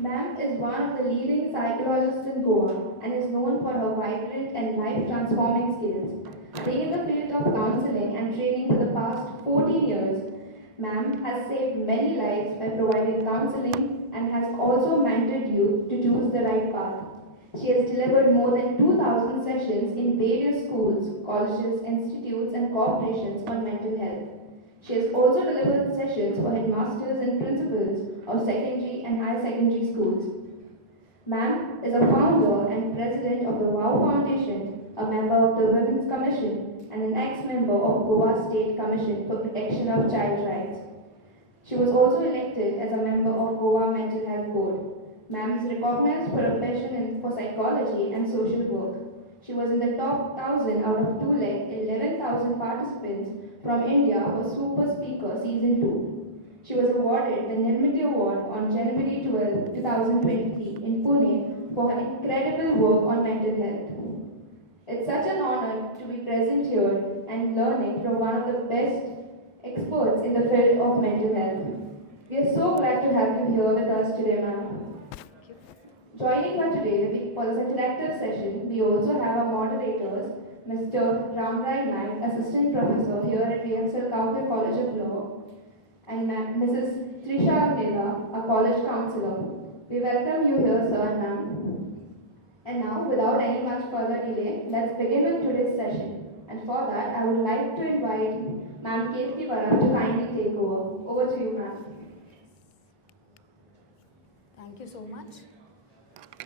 Ma'am is one of the leading psychologists in Goa and is known for her vibrant and life-transforming skills. Being in the field of counseling and training for the past 14 years, Ma'am has saved many lives by providing counseling and has also mentored youth to choose the right path. She has delivered more than 2,000 sessions in various schools, colleges, institutes, and corporations on mental health. She has also delivered sessions for headmasters and principals of secondary and higher secondary schools. Ma'am is a founder and president of the WOW Foundation, a member of the Women's Commission, and an ex-member of Goa State Commission for Protection of Child Rights. She was also elected as a member of Goa Mental Health Board. Ma'am is recognized for her passion for psychology and social work. She was in the top 1000 out of 11,000 participants from India for Super Speaker Season 2. She was awarded the Nirmiti Award on January 12, 2023 in Pune for her incredible work on mental health. It's such an honor to be present here and learning from one of the best experts in the field of mental health. We are so glad to have you here with us today, ma'am. Joining her today for this interactive session, we also have our moderators, Mr. Ramrai Naik, Assistant Professor here at VMSCL College of Law, and Mrs. Trisha Almeida, a college counselor. We welcome you here, sir and ma'am. And now, without any much further delay, let's begin with today's session. And for that, I would like to invite Ma'am Ketaki Parob to kindly take over. Over to you, ma'am. Thank you so much.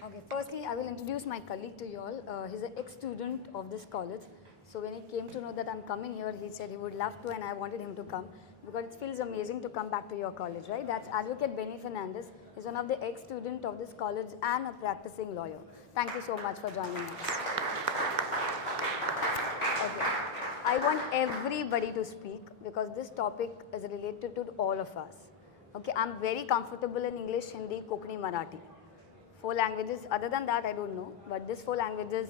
Okay, firstly, I will introduce my colleague to you all. He's an ex-student of this college. So when he came to know that I'm coming here, he said he would love to, and I wanted him to come because it feels amazing to come back to your college, right? That's Advocate Benny Fernandez. He's one of the ex-student of this college and a practicing lawyer. Thank you so much for joining us. Okay. I want everybody to speak because this topic is related to all of us. Okay, I'm very comfortable in English, Hindi, Kokani, Marathi. 4 languages, other than that I don't know, but this 4 languages,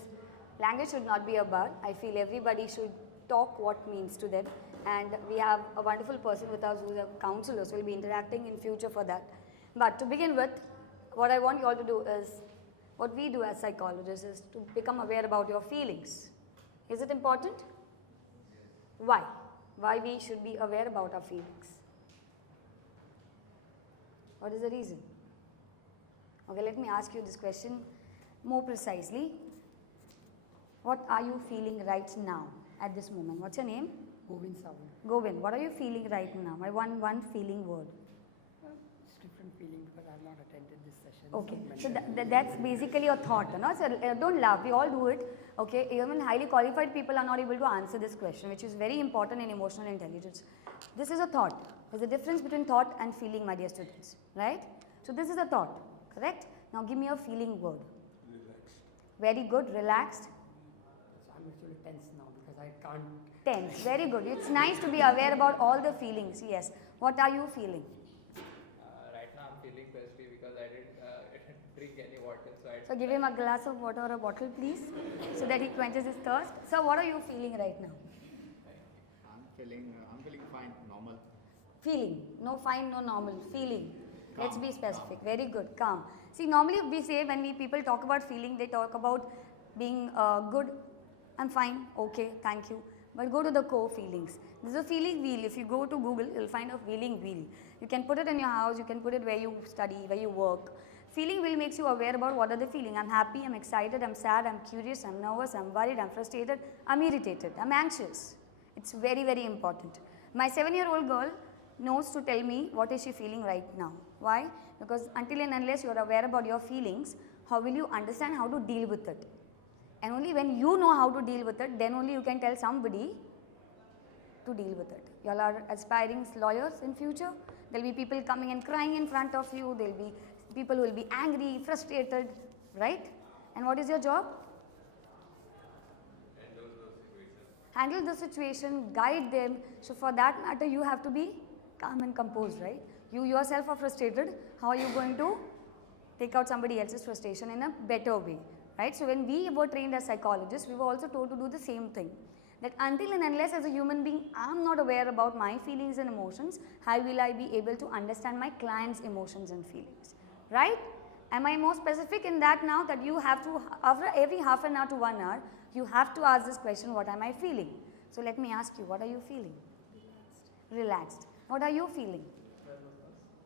language should not be a bar. I feel everybody should talk what means to them, and we have a wonderful person with us who is a counselor, so we'll be interacting in future for that. But to begin with, what I want you all to do is, what we do as psychologists is to become aware about your feelings. Is it important? Why? Why we should be aware about our feelings? What is the reason? Okay, let me ask you this question more precisely. What are you feeling right now at this moment? What's your name? Govind, what are you feeling right now? I want one feeling word. It's different feeling because I have not attended this session. Okay, so that's basically a thought, no? So don't laugh, we all do it. Okay, even highly qualified people are not able to answer this question, which is very important in emotional intelligence. This is a thought. There's a difference between thought and feeling, my dear students, right? So this is a thought. Correct? Now give me a feeling word. Relaxed. Very good. Relaxed. So I'm actually tense now because I can't. Tense. Very good. It's nice to be aware about all the feelings. Yes. What are you feeling? Right now I'm feeling thirsty because I didn't drink any water. So give him a glass of water or a bottle, please, so that he quenches his thirst. So what are you feeling right now? I'm feeling fine, normal. Feeling. No fine, no normal. Feeling. Calm. Let's be specific. Very good. Calm. See, normally we say when people talk about feeling, they talk about being good. I'm fine. Okay. Thank you. But go to the core feelings. There's a feeling wheel. If you go to Google, you'll find a feeling wheel. You can put it in your house. You can put it where you study, where you work. Feeling wheel makes you aware about what are the feeling. I'm happy. I'm excited. I'm sad. I'm curious. I'm nervous. I'm worried. I'm frustrated. I'm irritated. I'm anxious. It's very, very important. My 7-year-old girl knows to tell me what is she feeling right now. Why? Because until and unless you are aware about your feelings, how will you understand how to deal with it? And only when you know how to deal with it, then only you can tell somebody to deal with it. You all are aspiring lawyers in future. There will be people coming and crying in front of you. There will be people who will be angry, frustrated, right? And what is your job? Handle the situation, guide them. So for that matter, you have to be calm and composed, right? You yourself are frustrated. How are you going to take out somebody else's frustration in a better way, right? So when we were trained as psychologists, we were also told to do the same thing. That until and unless as a human being, I am not aware about my feelings and emotions, how will I be able to understand my client's emotions and feelings, right? Am I more specific in that now that you have to, after every half an hour to 1 hour, you have to ask this question, what am I feeling? So let me ask you, what are you feeling? Relaxed. What are you feeling?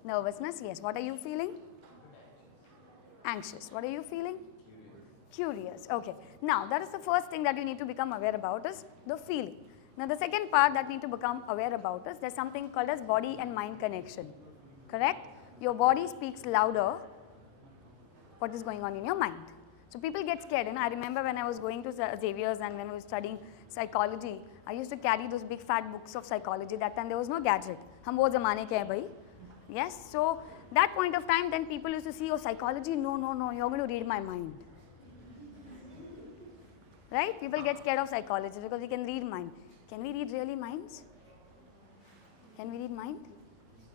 Nervousness, yes. What are you feeling? Anxious. What are you feeling? Curious. Okay. Now, that is the first thing that you need to become aware about is the feeling. Now, the second part that you need to become aware about is there's something called as body and mind connection. Correct? Your body speaks louder what is going on in your mind. So people get scared. I remember when I was going to Xavier's and when I was studying psychology, I used to carry those big fat books of psychology. That time there was no gadget. Hum wo zamane ke hai bhai. Yes, so that point of time then people used to see, oh psychology, no, you're going to read my mind. Right? People get scared of psychology because we can read mind. Can we read really minds? Can we read mind?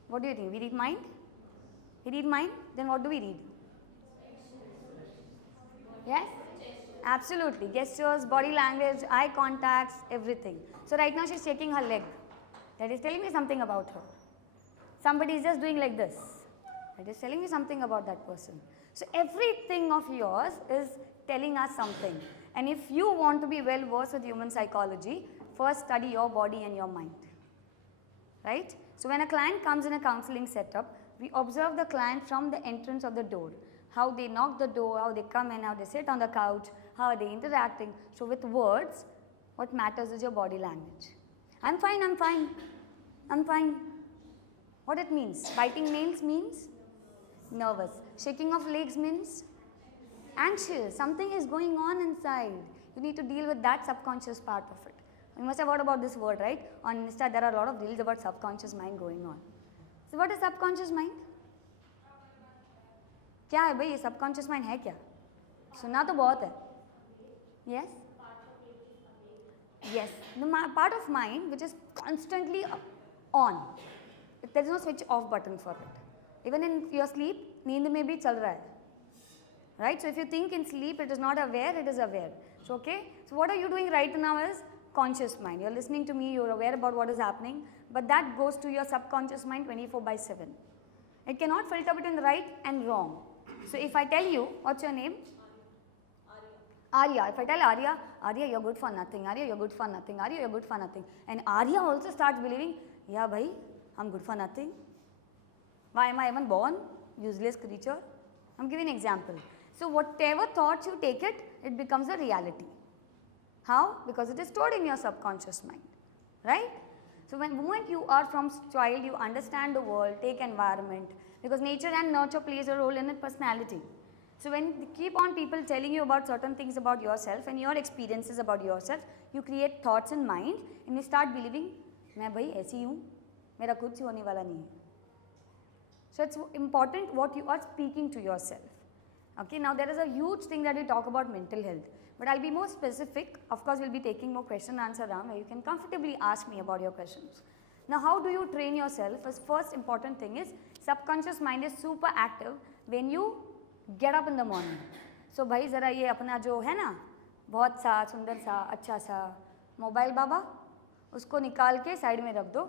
What do you think? We read mind? We read mind? Then what do we read? Yes? Absolutely. Gestures, body language, eye contacts, everything. So right now she's shaking her leg. That is telling me something about her. Somebody is just doing like this. That is telling me something about that person. So everything of yours is telling us something. And if you want to be well versed with human psychology, first study your body and your mind. Right? So when a client comes in a counseling setup, we observe the client from the entrance of the door. How they knock the door, how they come in, how they sit on the couch, how are they interacting. So with words, what matters is your body language. I'm fine, I'm fine, I'm fine. What it means? Biting nails means nervous. Shaking of legs means anxious. Something is going on inside. You need to deal with that subconscious part of it. You must have heard about this word, right? On Insta, there are a lot of reels about subconscious mind going on. So what is subconscious mind? क्या है भाई ये subconscious mind है क्या? सुना तो बहुत है. Yes? Yes, the part of mind which is constantly on. There is no switch off button for it. Even in your sleep, नींद में भी चल रहा है. Right? So if you think in sleep, it is not aware, it is aware. So okay. So what are you doing right now is conscious mind. You're listening to me, you're aware about what is happening, but that goes to your subconscious mind 24/7. It cannot filter between right and wrong. So if I tell you, what's your name? Arya. If I tell Arya, Arya, you're good for nothing. Arya, you're good for nothing. Arya, you're good for nothing. And Arya also starts believing, yeah, bhai, I'm good for nothing. Why am I even born? Useless creature. I'm giving an example. So whatever thoughts you take it, it becomes a reality. How? Because it is stored in your subconscious mind. Right? So when moment you are from child, you understand the world, take environment. Because nature and nurture plays a role in its personality. So when you keep on people telling you about certain things about yourself and your experiences about yourself, you create thoughts in mind and you start believing, मैं भाई ऐसी हूँ, मेरा कुछ होने वाला नहीं है. So it's important what you are speaking to yourself. Okay, now there is a huge thing that we talk about mental health. But I'll be more specific. Of course, we'll be taking more question and answer round where you can comfortably ask me about your questions. Now, how do you train yourself? First important thing is subconscious mind is super active when you get up in the morning. So, भाई ज़रा ये अपना जो है ना बहुत सा सुंदर सा अच्छा सा मोबाइल बाबा उसको निकाल के साइड में रख दो.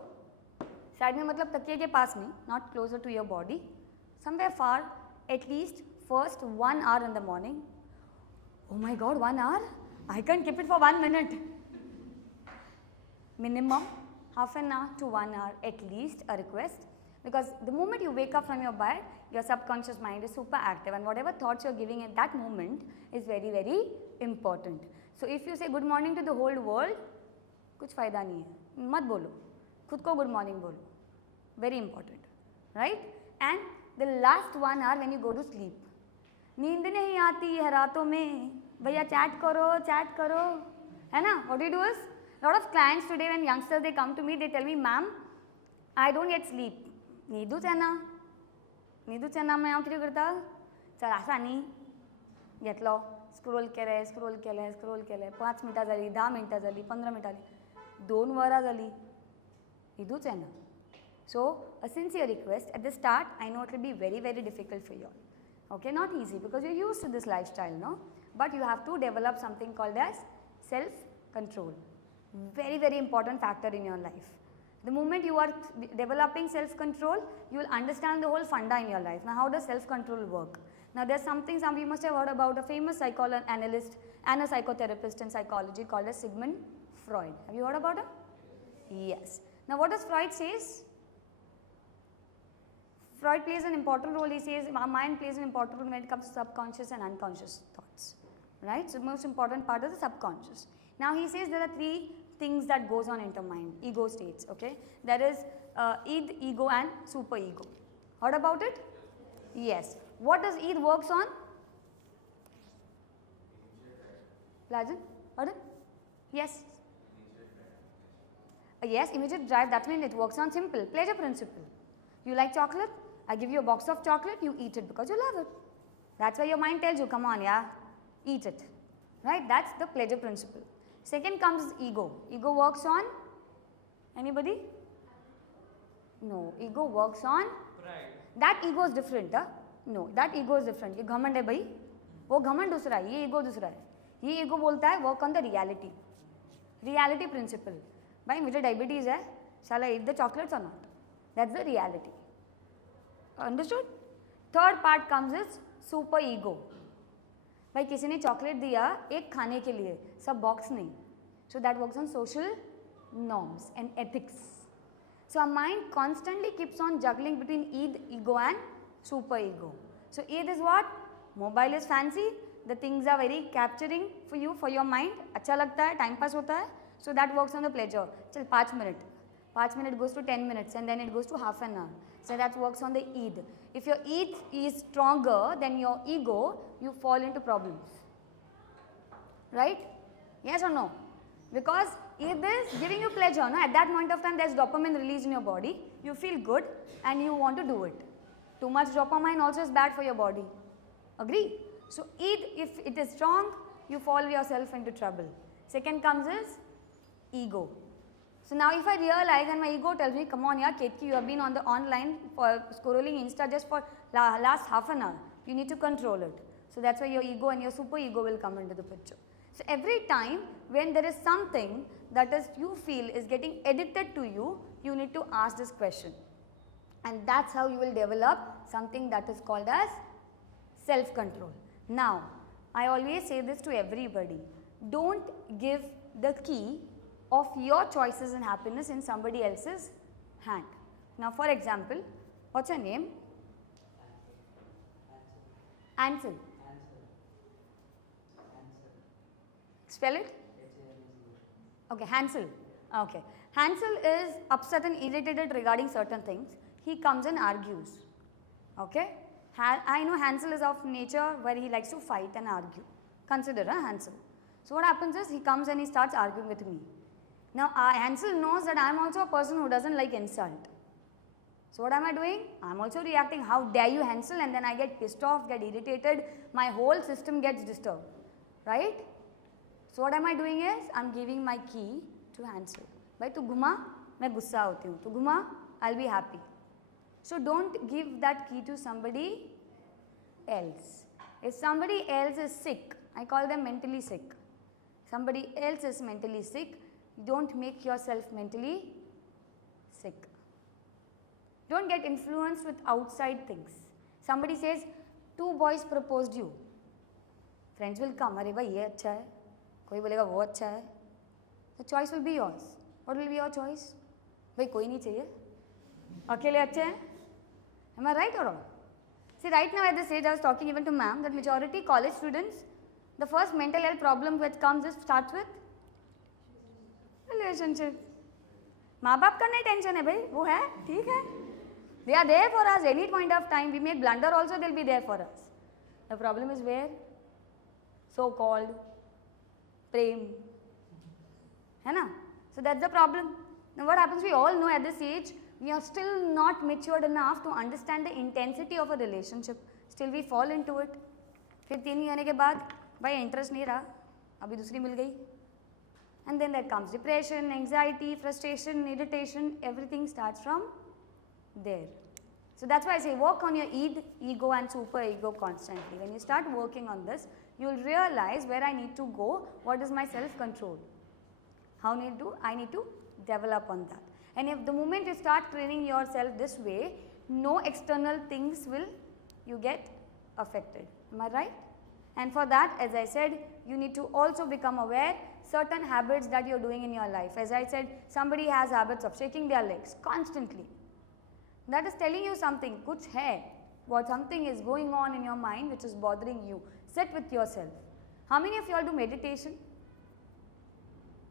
साइड में मतलब तकिए के पास नहीं, not closer to your body, somewhere far, at least first 1 hour in the morning. Oh my God, 1 hour? I can't keep it for 1 minute. Minimum half an hour to 1 hour at least a request, because the moment you wake up from your bed, your subconscious mind is super active and whatever thoughts you're giving at that moment is very, very important. So if you say good morning to the whole world, कुछ फायदा नहीं है, मत बोलो, खुद को good morning बोलो, very important, right? And the last 1 hour when you go to sleep, नींद नहीं आती है रातों में, भैया चैट करो, है ना? What do you do is, lot of clients today when youngsters they come to me, they tell me, ma'am, I don't get sleep. नींदूच आहे ना मैं किती करता? चल असा नाही घेतलो, स्क्रोल केलें 5 मिनटां जाली, 10 मिनटां जाली, 15 मिनटां जाली, 2 वरां जाली, न्हिदूच आहे ना. So a sincere request at the start, I know it will be very, very difficult for you all. Okay, not easy because you're used to this lifestyle, no? But you have to develop something called as self-control. Very, very important factor in your life. The moment you are developing self-control, you will understand the whole funda in your life. Now, how does self-control work? Now there's something some of you must have heard about a famous psychoanalyst and a psychotherapist in psychology called as Sigmund Freud. Have you heard about him? Yes. Now what does Freud says? Freud plays an important role. He says our mind plays an important role when it comes to subconscious and unconscious thoughts. Right? So the most important part is the subconscious. Now he says there are three things that goes on in the mind, ego states. Okay, there is id, ego and superego. Heard about it? Yes. What does id works on? Plajan? Pardon? Yes. Yes, immediate drive, that means it works on simple, pleasure principle. You like chocolate? I give you a box of chocolate, you eat it because you love it. That's why your mind tells you, come on, yeah, eat it. Right? That's the pleasure principle. Second comes ego. Ego works on? Anybody? No, ego works on? Pride. That ego is different. No, that ego is different. ये घमंड है भाई, वो घमंड दूसरा है, ये ego दूसरा है. ये ईगो बोलता है work on the reality, reality principle. भाई मुझे डायबिटीज है, shall I eat the chocolates or not? That's the reality. Understood? Third part comes is super ego. भाई किसी ने चॉकलेट दिया एक खाने के लिए, सब बॉक्स नहीं. So that works on social norms and ethics. So our mind constantly keeps on juggling between id, ego and super ego. So id is what? Mobile is fancy, the things are very capturing for you, for your mind. अच्छा लगता है, time pass होता है. So that works on the pleasure. चल 5 minutes. 5 minutes goes to 10 minutes and then it goes to half an hour. So that works on the id. If your id is stronger than your ego, you fall into problems. Right? Yes or no? Because id is giving you pleasure. No? At that point of time there is dopamine released in your body. You feel good and you want to do it. Too much dopamine also is bad for your body. Agree? So id, if it is strong, you fall yourself into trouble. Second comes is ego. So now if I realize and my ego tells me, come on yeah Ketki, you have been on the online for scrolling Insta just for last half an hour. You need to control it. So that's why your ego and your super ego will come into the picture. So every time when there is something that is you feel is getting addicted to you, you need to ask this question. And that's how you will develop something that is called as self-control. Now, I always say this to everybody. Don't give the key of your choices and happiness in somebody else's hand. Now, for example, what's your name? Ansel. Spell it? Okay, Hansel. Okay. Hansel is upset and irritated regarding certain things. He comes and argues. Okay. I know Hansel is of nature where he likes to fight and argue. Consider Hansel. So what happens is he comes and he starts arguing with me. Now Hansel knows that I am also a person who doesn't like insult. So what am I doing? I am also reacting, how dare you Hansel, and then I get pissed off, get irritated, my whole system gets disturbed. Right? So what am I doing is, I am giving my key to Hansel. Bhai tu ghuma, main gussa hoti hu. Tu ghuma, I'll be happy. So don't give that key to somebody else. If somebody else is sick, I call them mentally sick. Somebody else is mentally sick, don't make yourself mentally sick. Don't get influenced with outside things. Somebody says, 2 boys proposed you. Friends will come, अरे भाई ये अच्छा है, कोई बोलेगा वो अच्छा है. The choice will be yours. What will be your choice? भाई कोई नहीं चाहिए, अकेले अच्छे हैं. Am I right or wrong? See, right now at this age, I was talking even to ma'am that majority college students, the first mental health problem which comes is starts with relationship. माँ बाप का नहीं tension है भाई, वो है ठीक है. They are there for us any point of time. We make blunder also, they'll be there for us. The problem is where? So-called prem. है ना? So that's the problem. Now what happens? We all know at this age, we are still not matured enough to understand the intensity of a relationship. Still we fall into it. फिर 3 महीने के बाद भाई interest नहीं रहा, अभी दूसरी मिल गई. And then there comes depression, anxiety, frustration, irritation, everything starts from there. So that's why I say work on your id, ego and super ego constantly. When you start working on this, you will realize where I need to go, what is my self-control. How I need to develop on that. And if the moment you start training yourself this way, no external things will you get affected. Am I right? And for that, as I said, you need to also become aware certain habits that you are doing in your life. As I said, somebody has habits of shaking their legs constantly. That is telling you something, kuch hai, what something is going on in your mind which is bothering you. Sit with yourself. How many of you all do meditation?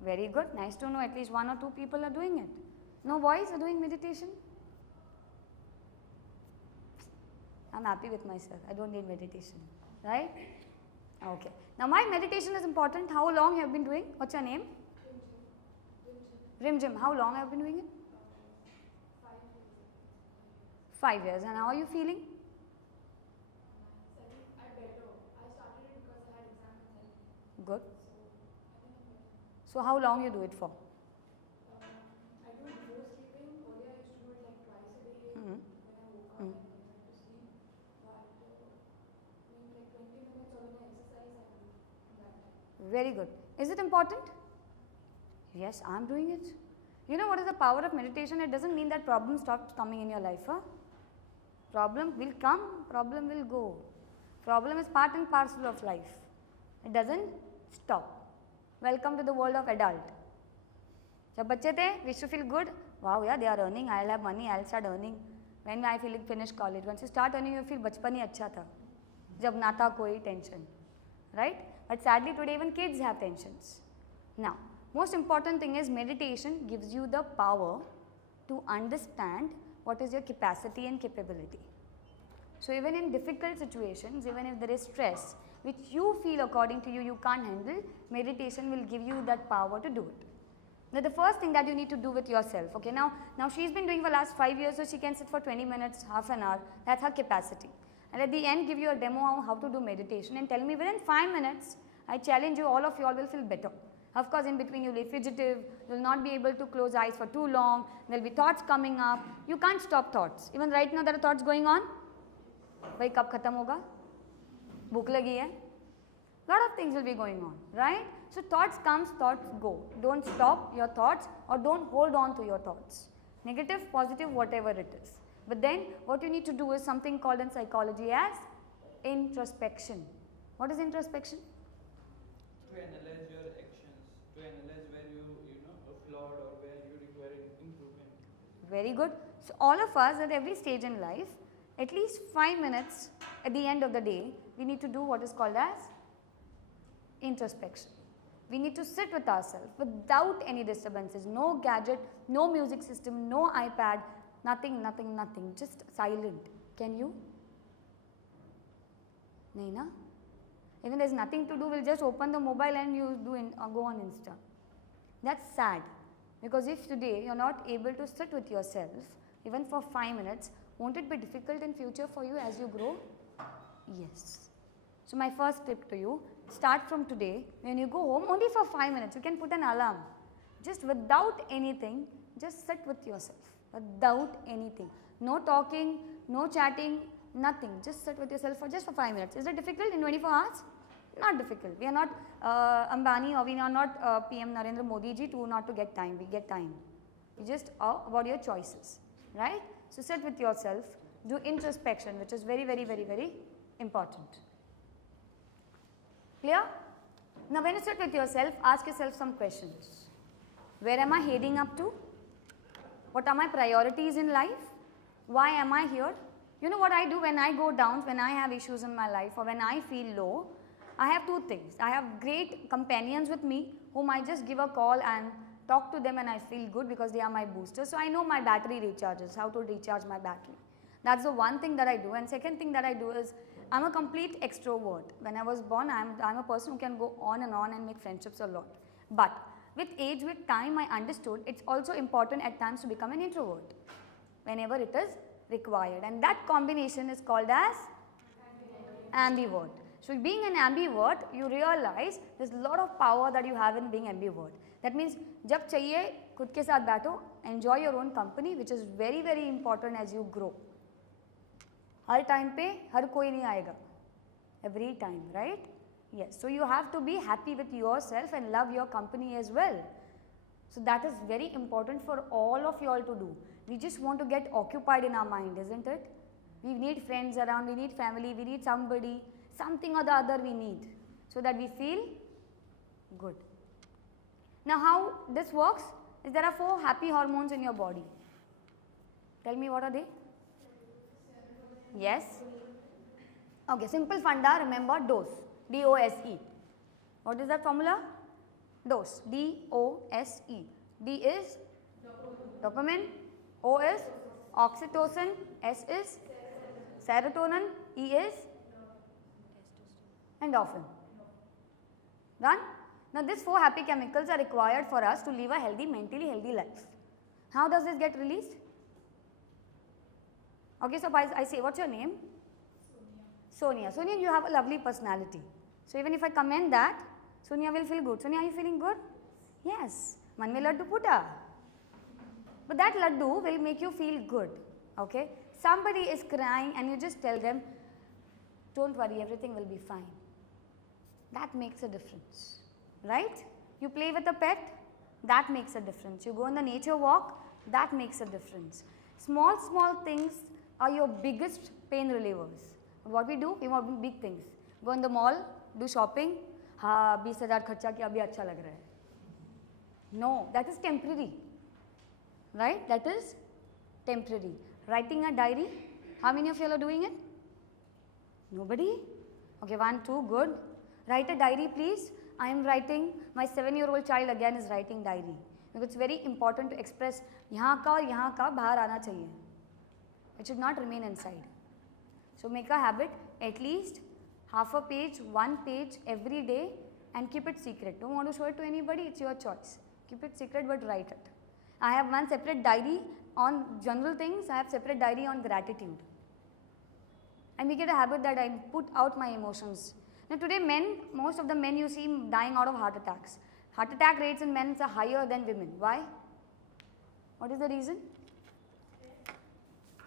Very good, nice to know at least 1 or 2 people are doing it. No boys are doing meditation? I'm happy with myself, I don't need meditation, right? Okay. Now my meditation is important. How long have you been doing? What's your name? Rim Jim. How long have you been doing it? 5 years. And how are you feeling? Good. So how long you do it for? I do it before sleeping. Earlier I used to do it like twice a day when I woke up and went to sleep. But maybe like 20 minutes or when I exercise, I do that time. Very good. Is it important? Yes, I am doing it. You know what is the power of meditation? It doesn't mean that problem stops coming in your life. Huh? Problem will come, problem will go. Problem is part and parcel of life. It doesn't stop. Welcome to the world of adult. जब बच्चे थे, we used to feel good. Wow, yeah, they are earning. I'll have money. I'll start earning. When I feel finish college, once you start earning, you feel बचपन ही अच्छा था. जब ना था कोई tension, right? But sadly today even kids have tensions. Now, most important thing is meditation gives you the power to understand what is your capacity and capability. So even in difficult situations, even if there is stress, which you feel according to you can't handle, meditation will give you that power to do it. Now the first thing that you need to do with yourself, okay, now she's been doing for last 5 years, so she can sit for 20 minutes, half an hour, that's her capacity. And at the end give you a demo on how to do meditation and tell me within 5 minutes, I challenge you, all of you all will feel better. Of course in between you will be fugitive, you will not be able to close eyes for too long, there will be thoughts coming up, you can't stop thoughts. Even right now there are thoughts going on. भाई कब खत्म होगा? भूख लगी है? Lot of things will be going on, right? So thoughts comes, thoughts go. Don't stop your thoughts or don't hold on to your thoughts. Negative, positive, whatever it is. But then what you need to do is something called in psychology as introspection. What is introspection? To analyze your actions, to analyze where you are flawed or where you require improvement. Very good. So all of us at every stage in life, at least 5 minutes at the end of the day, we need to do what is called as introspection. We need to sit with ourselves without any disturbances, no gadget, no music system, no iPad, nothing, just silent. Can you? Nahi na? Even there is nothing to do, we'll just open the mobile and you go on Insta. That's sad, because if today you're not able to sit with yourself even for 5 minutes, won't it be difficult in future for you as you grow? Yes. So my first tip to you, start from today, when you go home only for 5 minutes, you can put an alarm. Just without anything, just sit with yourself, without anything. No talking, no chatting, nothing. Just sit with yourself for 5 minutes. Is it difficult in 24 hours? Not difficult. We are not Ambani or we are not PM Narendra Modi ji not to get time. We get time. You just about your choices, right? So sit with yourself, do introspection, which is very, very, very, very important. Clear? Now when you sit with yourself, ask yourself some questions. Where am I heading up to? What are my priorities in life? Why am I here? You know what I do when I go down, when I have issues in my life or when I feel low? I have 2 things. I have great companions with me whom I just give a call and talk to them and I feel good because they are my boosters. So I know my battery recharges, how to recharge my battery. That's the one thing that I do. And second thing that I do is, I'm a complete extrovert. When I was born, I'm a person who can go on and make friendships a lot. But with age, with time, I understood it's also important at times to become an introvert whenever it is required. And that combination is called as ambivert. So being an ambivert, you realize there's a lot of power that you have in being ambivert. That means, जब चाहिए खुद के साथ बैठो, enjoy your own company, which is very, very important as you grow. Her time पे हर कोई नहीं आएगा. Every time, right? Yes. So you have to be happy with yourself and love your company as well. So that is very important for all of you all to do. We just want to get occupied in our mind, isn't it? We need friends around, we need family, we need somebody, something or the other we need so that we feel good. Now how this works is there are 4 happy hormones in your body. Tell me what are they? Yes. Okay, simple funda, remember dose, D-O-S-E. What is that formula? Dose, D-O-S-E. D is dopamine, O is oxytocin, S is serotonin, E is endorphin. Done? Now these 4 happy chemicals are required for us to live a healthy, mentally healthy life. How does this get released? Okay, so I say, what's your name? Sonia. Sonia, you have a lovely personality. So even if I comment that, Sonia will feel good. Sonia, are you feeling good? Yes. Man mein laddu puta. But that laddu will make you feel good. Okay? Somebody is crying and you just tell them, don't worry, everything will be fine. That makes a difference. Right? You play with a pet, that makes a difference. You go on the nature walk, that makes a difference. Small things are your biggest pain relievers. What we do, we want big things. Go in the mall, do shopping, हाँ 20,000 खर्चा किया अभी अच्छा लग रहा है. No, that is temporary. Right? That is temporary. Writing a diary, how many of you are doing it? Nobody? Okay, 1, 2, good. Write a diary please. I am writing, my 7-year-old child again is writing diary. Because it's very important to express यहाँ का और यहाँ का बाहर आना चाहिए. It should not remain inside. So make a habit, at least half a page, 1 page every day and keep it secret. Don't want to show it to anybody, it's your choice. Keep it secret but write it. I have one separate diary on general things, I have separate diary on gratitude. I make it a habit that I put out my emotions. Now today most of the men you see dying out of heart attacks. Heart attack rates in men are higher than women. Why? What is the reason?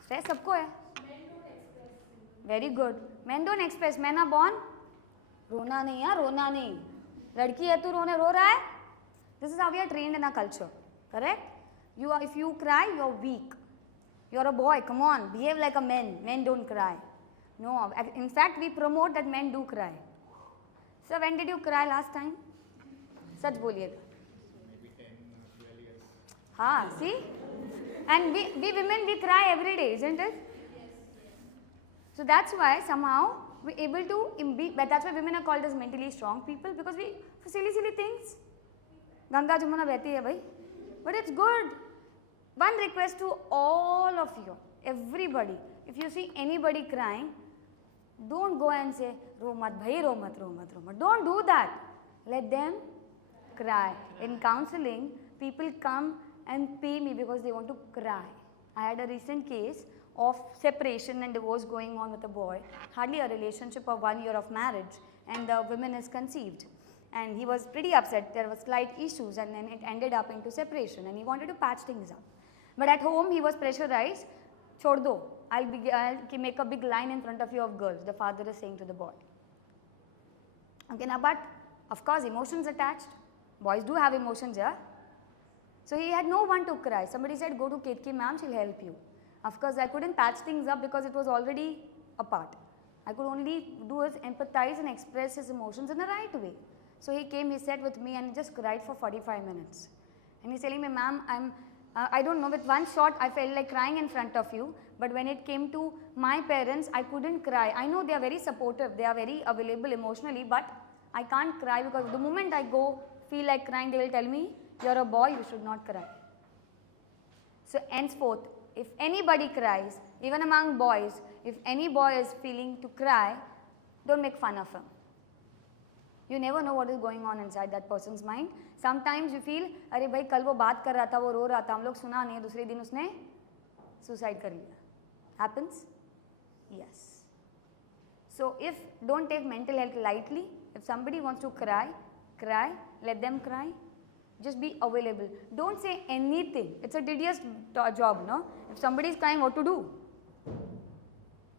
Stress सबको है. Very good. Men don't express. Men are born. रोना नहीं यार, रोना नहीं. लड़की है तू रोने रो रहा है. This is how we are trained in our culture. Correct? If you cry, you are weak. You are a boy. Come on, behave like a man. Men don't cry. No. In fact, we promote that men do cry. So when did you cry last time? सच बोलिएगा. Maybe 10, 12 years. हाँ, see? And we women, we cry every day, isn't it? So that's why somehow we're able to be, but that's why women are called as mentally strong people, because we, for silly things. Ganga Jamuna behti hai bhai. But it's good. One request to all of you, everybody, if you see anybody crying, don't go and say, ro mat bhai, ro mat. Don't do that. Let them cry. In counseling, people come and pay me because they want to cry. I had a recent case of separation and divorce going on with a boy, hardly a relationship of 1 year of marriage, and the woman is conceived. And he was pretty upset. There were slight issues and then it ended up into separation and he wanted to patch things up. But at home he was pressurized, chhod do, I'll make a big line in front of you of girls, the father is saying to the boy. Okay, now but of course emotions attached. Boys do have emotions, yeah. So he had no one to cry. Somebody said, go to Ketaki ma'am, she'll help you. Of course, I couldn't patch things up because it was already apart. I could only do is empathize and express his emotions in the right way. So he came, he sat with me and just cried for 45 minutes. And he's telling me, ma'am, I don't know, with one shot I felt like crying in front of you. But when it came to my parents, I couldn't cry. I know they are very supportive, they are very available emotionally, but I can't cry because the moment I go feel like crying, they will tell me, you're a boy, you should not cry. So henceforth, if anybody cries, even among boys, if any boy is feeling to cry, don't make fun of him. You never know what is going on inside that person's mind. Sometimes you feel, अरे भाई कल वो बात कर रहा था, वो रो रहा था, हम लोग सुना नहीं, दूसरे दिन उसने suicide कर लिया. Happens? Yes. So if don't take mental health lightly, if somebody wants to cry, let them cry. Just be available. Don't say anything. It's a tedious job, no? If somebody is crying, what to do?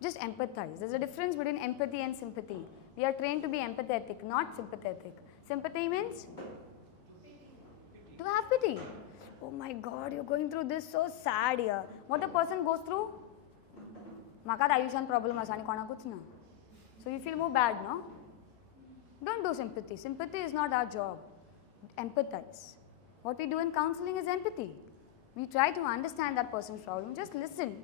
Just empathize. There's a difference between empathy and sympathy. We are trained to be empathetic, not sympathetic. Sympathy means? To have pity. Oh my God, you're going through this, so sad here. What a person goes through? म्हाकाच आयुष्यान problem आसा आनी कोणाकूच ना. So you feel more bad, no? Don't do sympathy. Sympathy is not our job. Empathize. What we do in counseling is empathy. We try to understand that person's problem. Just listen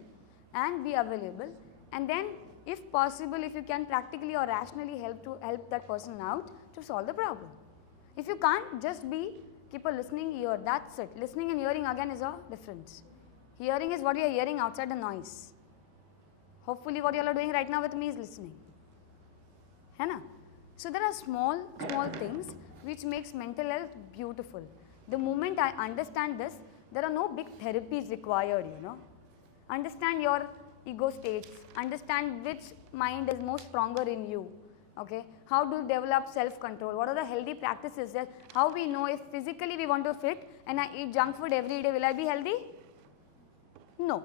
and be available. And then, if possible, if you can practically or rationally help that person out to solve the problem. If you can't, just keep a listening ear. That's it. Listening and hearing again is a difference. Hearing is what you are hearing outside the noise. Hopefully, what you all are doing right now with me is listening. है ना? So there are small things which makes mental health beautiful. The moment I understand this, there are no big therapies required, you know. Understand your ego states, understand which mind is most stronger in you, okay. How to develop self-control, what are the healthy practices, that how we know if physically we want to fit and I eat junk food every day, will I be healthy? No.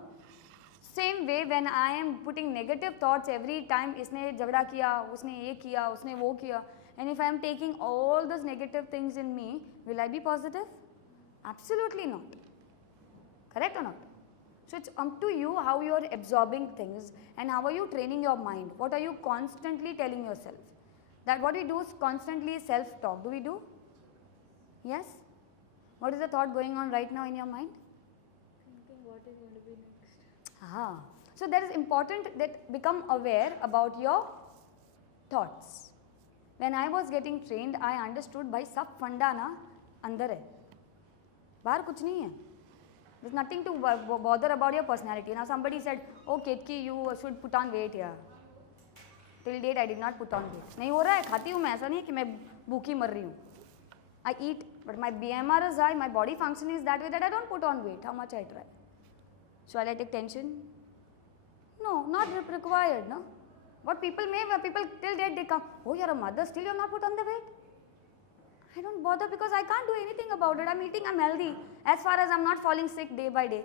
Same way when I am putting negative thoughts every time, इसने झगड़ा किया, उसने ये किया, उसने वो किया, and if I am taking all those negative things in me, will I be positive? Absolutely not. Correct or not? So it's up to you how you are absorbing things and how are you training your mind. What are you constantly telling yourself? That what we do is constantly self-talk. Do we do? Yes? What is the thought going on right now in your mind? Thinking what is going to be next. So that is important that become aware about your thoughts. When I was getting trained, I understood by सब फंडा ना अंदर है, बाहर कुछ नहीं है. There's nothing to bother about your personality. Now somebody said, oh Ketki, you should put on weight. Yeah. Till date I did not put on weight. नहीं हो रहा है, खाती हूँ मैं, ऐसा नहीं है कि मैं भूखी मर रही हूँ. I eat, but my BMR is high, my body function is that way that I don't put on weight, how much I try. Shall I take tension? No, not required, no. What people till date they come, oh you're a mother, still you're not put on the weight. I don't bother because I can't do anything about it. I'm eating, I'm healthy, as far as I'm not falling sick day by day,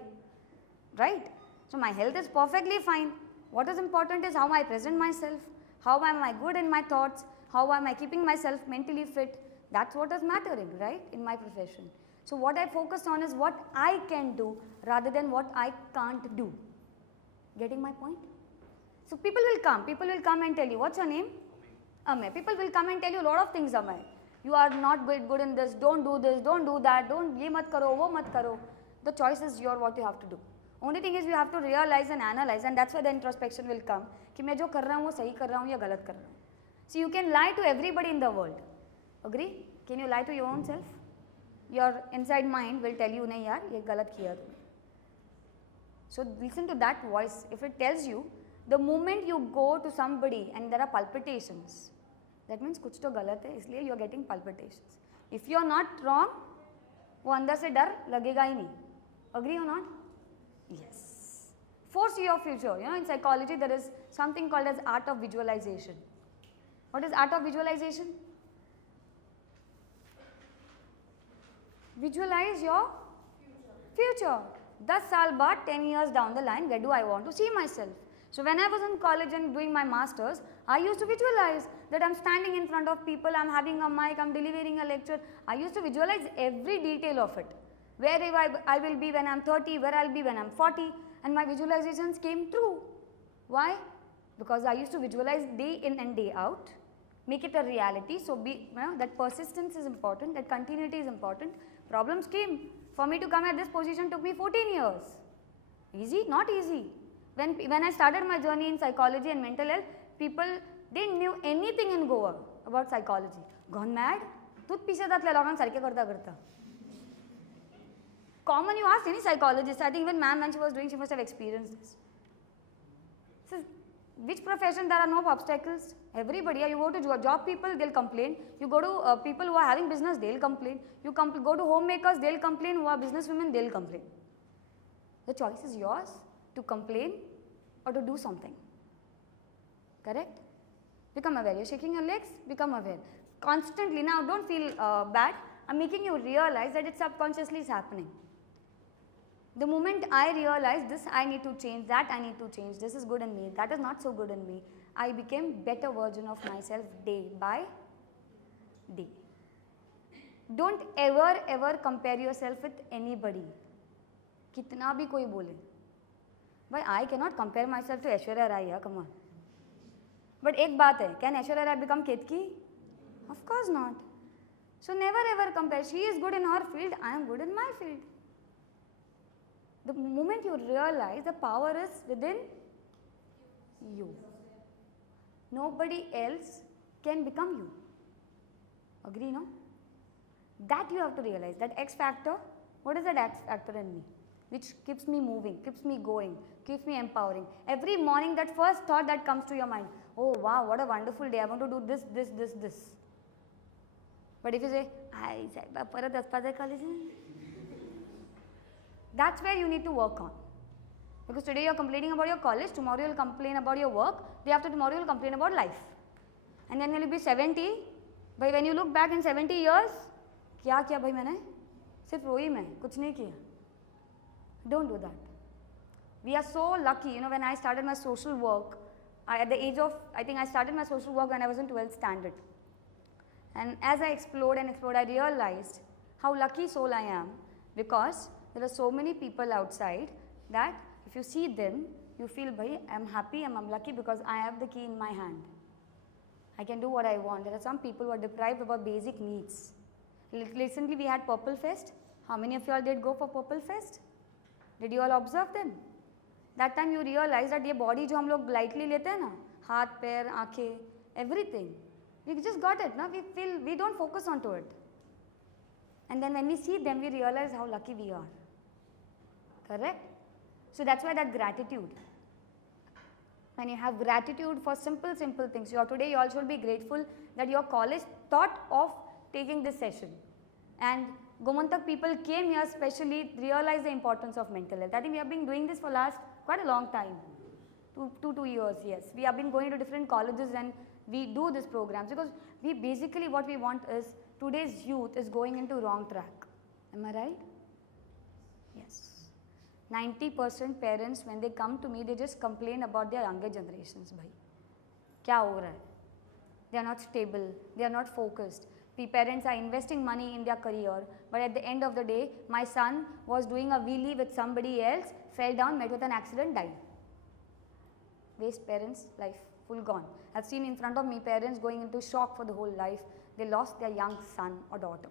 right? So my health is perfectly fine. What is important is how I present myself, how am I good in my thoughts, how am I keeping myself mentally fit. That's what is mattering, right, in my profession. So what I focus on is what I can do rather than what I can't do. Getting my point? So people will come and tell you, what's your name? Amay. People will come and tell you a lot of things, Amay. You are not good in this, don't do that, don't ye mat karo, wo mat karo. The choice is your what you have to do. Only thing is you have to realize and analyze, and that's where the introspection will come. कि मैं जो कर रहा हूँ वो सही कर रहा हूँ या गलत कर रहा हूँ. So you can lie to everybody in the world. Agree? Can you lie to your own self? Your inside mind will tell you, नहीं यार ये गलत किया तुमने. So listen to that voice. If it tells you, the moment you go to somebody and there are palpitations, that means कुछ तो गलत है, इसलिए you are getting palpitations. If you are not wrong, वो अंदर से डर लगेगा ही नहीं. Agree or not? Yes. Foresee your future. You know, in psychology there is something called as art of visualization. What is art of visualization? Visualize your future. 10 साल बाद, 10 years down the line, where do I want to see myself? So when I was in college and doing my masters, I used to visualize that I'm standing in front of people, I'm having a mic, I'm delivering a lecture. I used to visualize every detail of it. Where I will be when I'm 30, where I'll be when I'm 40, and my visualizations came true. Why? Because I used to visualize day in and day out, make it a reality. So that persistence is important, that continuity is important. Problems came. For me to come at this position took me 14 years. Easy? Not easy. When I started my journey in psychology and mental health, people didn't knew anything in Goa about psychology. Gone mad? दूध पीछे दातल्या लोकांक सारखे करता करता. Common, you ask any psychologist, I think even ma'am when she was doing, she must have experienced this. So, which profession there are no obstacles? Everybody, you go to job people, they'll complain. You go to people who are having business, they'll complain. You go to homemakers, they'll complain. Who are businesswomen, they'll complain. The choice is yours to complain or to do something. Correct? Become aware. You're shaking your legs, become aware. Constantly, now don't feel bad. I'm making you realize that it subconsciously is happening. The moment I realized this, I need to change, that I need to change, this is good in me, that is not so good in me, I became better version of myself day by day. Don't ever compare yourself with anybody. कितना भी कोई बोले. भाई I cannot compare myself to Aishwarya Rai, yeah, come on. But एक बात है, can Aishwarya Rai become Ketki? Of course not. So never ever compare. She is good in her field, I am good in my field. The moment you realize the power is within you. Nobody else can become you. Agree, no? That you have to realize. That X factor, what is that X factor in me? Which keeps me moving, keeps me going, keeps me empowering. Every morning, that first thought that comes to your mind, oh wow, what a wonderful day, I want to do this, this, this, this. But if you say, I said, college, that's where you need to work on. Because today you're complaining about your college, tomorrow you'll complain about your work, day after tomorrow you'll complain about life. And then you'll be 70, but when you look back in 70 years, क्या किया भाई मैंने? सिर्फ रोई मैं, कुछ नहीं किया. Don't do that. We are so lucky, when I started my social work, at the age of, I think I started my social work when I was in 12th standard. And as I explored and explored, I realized how lucky soul I am, because there are so many people outside that if you see them, you feel, bhai, I'm happy, I'm lucky because I have the key in my hand. I can do what I want. There are some people who are deprived of our basic needs. Recently we had Purple Fest. How many of you all did go for Purple Fest? Did you all observe them? That time you realize that ये body जो हम लोग lightly लेते हैं ना, हाथ, पैर, आँखें, everything, we just got it, na? We don't focus onto it. And then when we see them, we realize how lucky we are. Correct? So that's why that gratitude. When you have gratitude for simple things, today you all should be grateful that your college thought of taking this session. And Gomantak people came here specially, realized the importance of mental health. I think we have been doing this for last quite a long time. 2 years, yes. We have been going to different colleges and we do these programs because we basically what we want is today's youth is going into wrong track. Am I right? Yes. 90% parents, when they come to me, they just complain about their younger generations. Bhai, kya ho raha hai? They are not stable, they are not focused. Parents are investing money in their career, but at the end of the day, my son was doing a wheelie with somebody else, fell down, met with an accident, died. Waste parents' life, full gone. I've seen in front of me parents going into shock for the whole life. They lost their young son or daughter.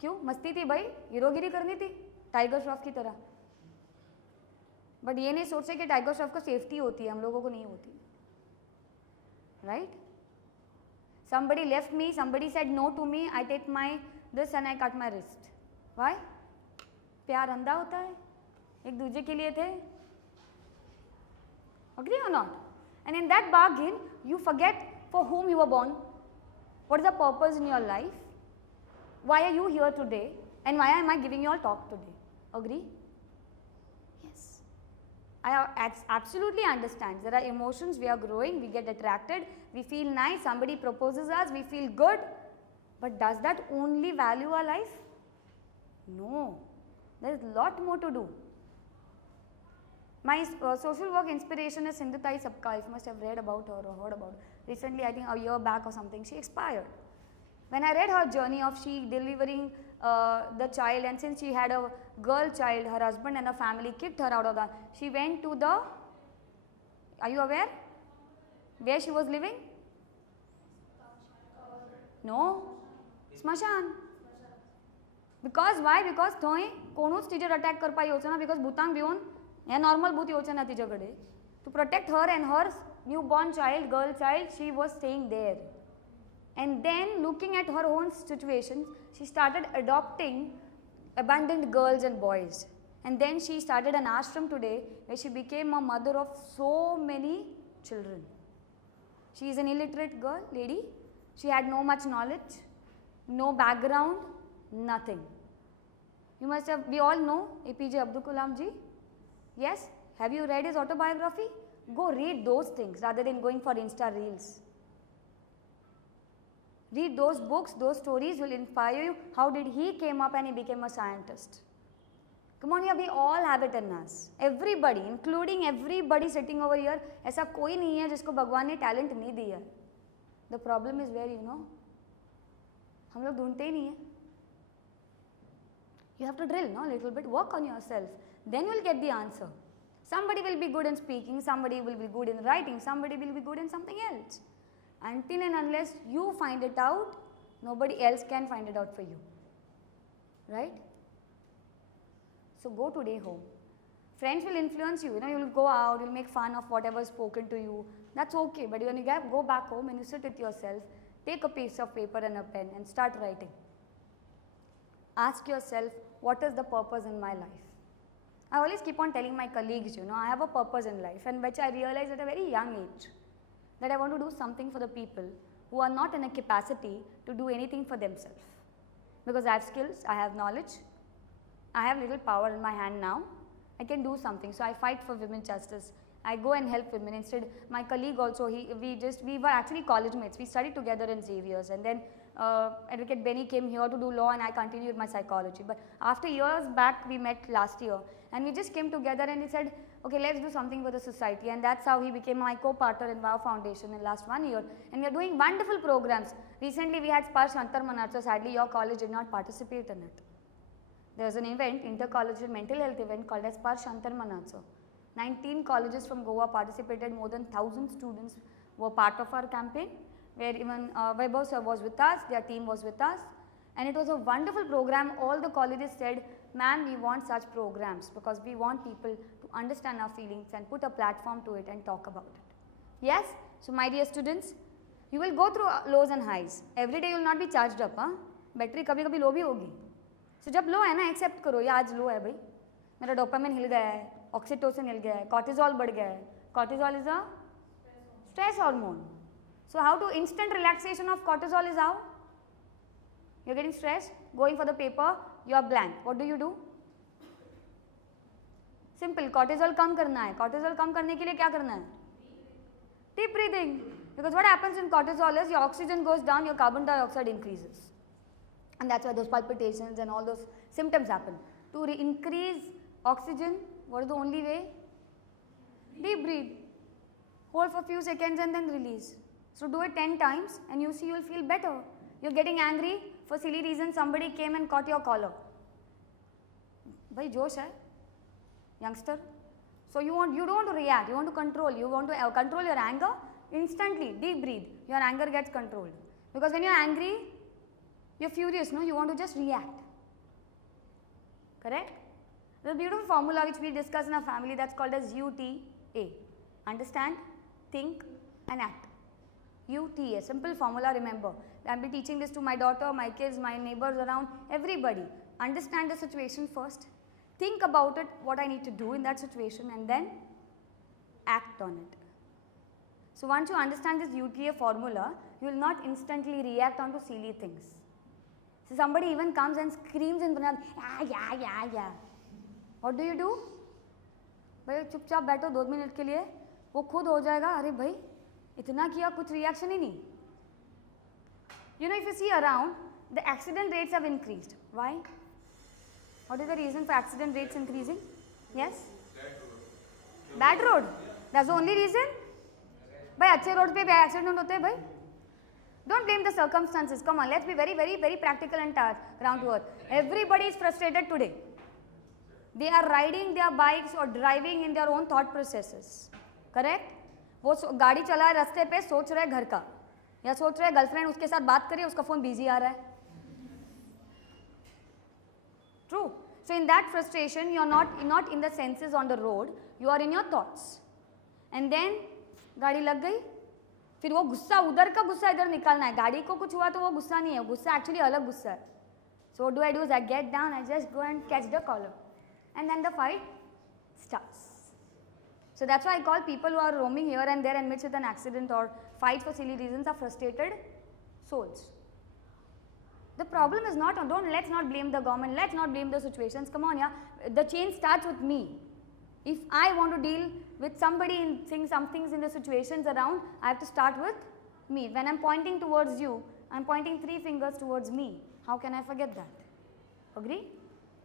क्यों? मस्ती थी भाई, हीरोगिरी करनी थी, tiger Shroff की तरह. But ये नहीं सोचे कि टाइगर श्रॉफ को सेफ्टी होती है, हम लोगों को नहीं होती. Right? Somebody left me, somebody said no to me, I take my this and I cut my wrist. Why? प्यार अंधा होता है, एक दूसरे के लिए थे. Agree or not? And in that bargain, you forget for whom you were born. What is the purpose in your life? Why are you here today? And why am I giving you all talk today? Agree? Yes. I absolutely understand. There are emotions, we are growing, we get attracted, we feel nice, somebody proposes us, we feel good. But does that only value our life? No. There is a lot more to do. My social work inspiration is Sindhutai Sabka. You must have read about her or heard about her. Recently, I think a year back or something, she expired. When I read her journey of she delivering the child, and since she had a girl child, her husband and her family kicked her out of that. She went to the, are you aware? Where she was living? No? Smashan. Because why? Because थंय कोणूच तिचेर attack करपा येवचो ना, because भूतांक भिवन hey normal भूत येवचे ना तिचे कडेन. To protect her and her newborn child, girl child, she was staying there. And then looking at her own situation, she started adopting abandoned girls and boys. And then she started an ashram today where she became a mother of so many children. She is an illiterate girl, lady. She had no much knowledge, no background, nothing. You must have, we all know APJ Abdul Kalam ji. Yes? Have you read his autobiography? Go read those things rather than going for Insta Reels. Read those books, those stories will inspire you. How did he came up and he became a scientist? Come on, yeah, we all have it in us. Everybody, including everybody sitting over here, ऐसा कोई नहीं है जिसको भगवान ने talent नहीं दिया. The problem is where, हम लोग ढूंढते ही नहीं है. You have to drill, no, a little bit, work on yourself. Then you will get the answer. Somebody will be good in speaking, somebody will be good in writing, somebody will be good in something else. Until and unless you find it out, nobody else can find it out for you. Right? So go today home. Friends will influence you. You will go out, you'll make fun of whatever is spoken to you. That's okay. But when you go back home and you sit with yourself, take a piece of paper and a pen and start writing. Ask yourself, what is the purpose in my life? I always keep on telling my colleagues, I have a purpose in life, and which I realized at a very young age, that I want to do something for the people who are not in a capacity to do anything for themselves. Because I have skills, I have knowledge, I have little power in my hand now, I can do something. So I fight for women's justice. I go and help women. Instead, my colleague also, we were actually college mates. We studied together in Xavier's, and then Advocate Benny came here to do law, and I continued my psychology. But after years back, we met last year, and we just came together and he said, okay, let's do something for the society, and that's how he became my co-partner in Vaibhav Foundation in last 1 year, and we are doing wonderful programs. Recently, we had Sparsh Antarmanat, so sadly your college did not participate in it. There was an event, inter-collegiate mental health event called as Sparsh Antarmanat. 19 colleges from Goa participated, more than 1,000 students were part of our campaign, where even Vaibhav sir was with us, their team was with us, and it was a wonderful program. All the colleges said, ma'am, we want such programs because we want people to understand our feelings and put a platform to it and talk about it. Yes? So my dear students, you will go through lows and highs. Every day you will not be charged up. Battery कभी-कभी low भी होगी. So जब low है ना, accept करो, ये आज low है भाई. मेरा dopamine हिल गया है, oxytocin हिल गया है, cortisol बढ़ गया है. Cortisol is a stress hormone. So how to instant relaxation of cortisol is how? You're getting stressed, going for the paper, you're blank. What do? Simple, cortisol कम करना है. Cortisol कम करने के लिए क्या करना है? Deep breathing. Because what happens in cortisol is your oxygen goes down, your carbon dioxide increases. And that's why those palpitations and all those symptoms happen. To increase oxygen, what is the only way? Deep breathe. Hold for a few seconds and then release. So do it 10 times and you see you will feel better. You're getting angry for silly reasons, somebody came and caught your collar. Bhai josh hai, youngster. So you don't want to react, you want to control. You want to control your anger instantly. Deep breathe. Your anger gets controlled. Because when you're angry, you're furious, no? You want to just react. Correct? There's a beautiful formula which we discuss in our family that's called as UTA. Understand, think and act. UTA, simple formula, remember. I'll be teaching this to my daughter, my kids, my neighbors around, everybody. Understand the situation first. Think about it, what I need to do in that situation, and then act on it. So once you understand this UTA formula, you will not instantly react onto silly things. So somebody even comes and screams in front of, yeah. What do? भाई चुपचाप बैठो 2 minute के लिए, वो खुद हो जाएगा. अरे भाई इतना किया, कुछ रिएक्शन ही नहीं. If you see around, the accident rates have increased. Why? What is the reason for accident rates increasing? Yes? Bad road. That's the only reason? भाई अच्छे रोड पे accident होते हैं भाई. Don't blame the circumstances. Come on, let's be very, very, very practical and down to earth. Everybody is frustrated today. They are riding their bikes or driving in their own thought processes. Correct? वो गाड़ी चला है रास्ते पे, सोच रहा है घर का, या सोच रहा है गर्लफ्रेंड उसके साथ बात करिए, उसका फोन बिजी आ रहा है. True. So in that frustration, you're not in the senses on the road, you are in your thoughts. And then गाड़ी लग गई, फिर वो गुस्सा, उधर का गुस्सा इधर निकालना है. गाड़ी को कुछ हुआ तो वो गुस्सा नहीं है, गुस्सा एक्चुअली अलग गुस्सा है. So what do is I get down, I just go and catch the collar, and then the fight starts. So that's why I call people who are roaming here and there and meets with an accident or fight for silly reasons are frustrated souls. The problem is not, let's not blame the government, let's not blame the situations. Come on, yeah. The change starts with me. If I want to deal with somebody in saying some things in the situations around, I have to start with me. When I'm pointing towards you, I'm pointing 3 fingers towards me. How can I forget that? Agree?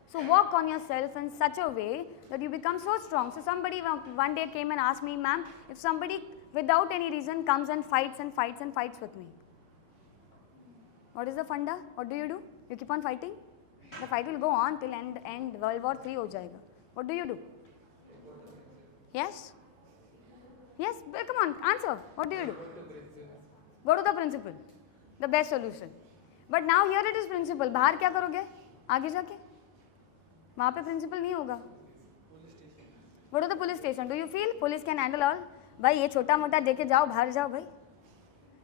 So work on yourself in such a way that you become so strong. So somebody one day came and asked me, ma'am, if somebody without any reason comes and fights with me, what is the funda? What do? You keep on fighting? The fight will go on till end World War III ho jayega. What do? Yes? Yes? But come on, answer. What do you do? Go to the principal. The best solution. But now here it is principal. बाहर क्या करोगे? आगे जाके? वहाँ पे principal नहीं होगा. Go to the police station. Do you feel police can handle all? भाई ये छोटा मोटा देके जाओ, बाहर जाओ भाई.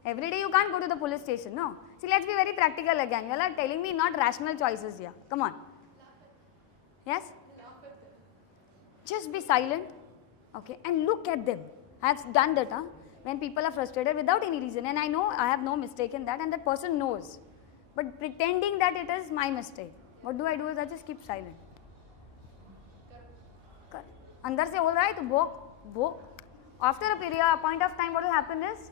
Every day you can't go to the police station, no? See, let's be very practical again. You are telling me not rational choices here. Come on. Yes? Just be silent, okay, and look at them. I have done that, when people are frustrated without any reason, and I know I have no mistake in that, and that person knows. But pretending that it is my mistake, what do? Is I just keep silent. Andar se all right, walk. After a period, a point of time, what will happen is,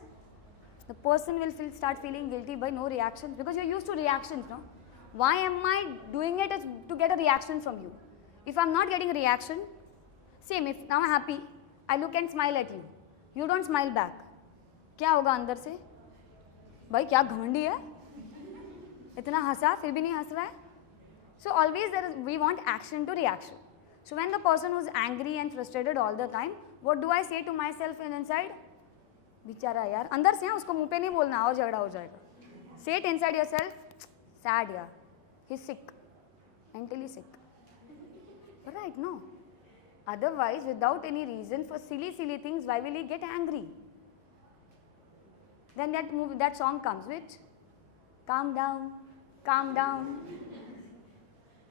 the person will start feeling guilty by no reactions, because you're used to reactions, no? Why am I doing it? Is to get a reaction from you. If I'm not getting a reaction, same, if now I'm happy, I look and smile at you. You don't smile back. क्या होगा अंदर से? भाई क्या घमंडी है? इतना हंसा फिर भी नहीं हंस रहा है? So always we want action to reaction. So when the person who's angry and frustrated all the time, what do I say to myself inside? बेचारा यार, अंदर से उसको मुंह पे नहीं बोलना और झगड़ा हो जाएगा. Say it inside yourself. Sad यार, he's sick, mentally sick. Right? No. Otherwise, without any reason for silly things, why will he get angry? Then that song comes, which calm down.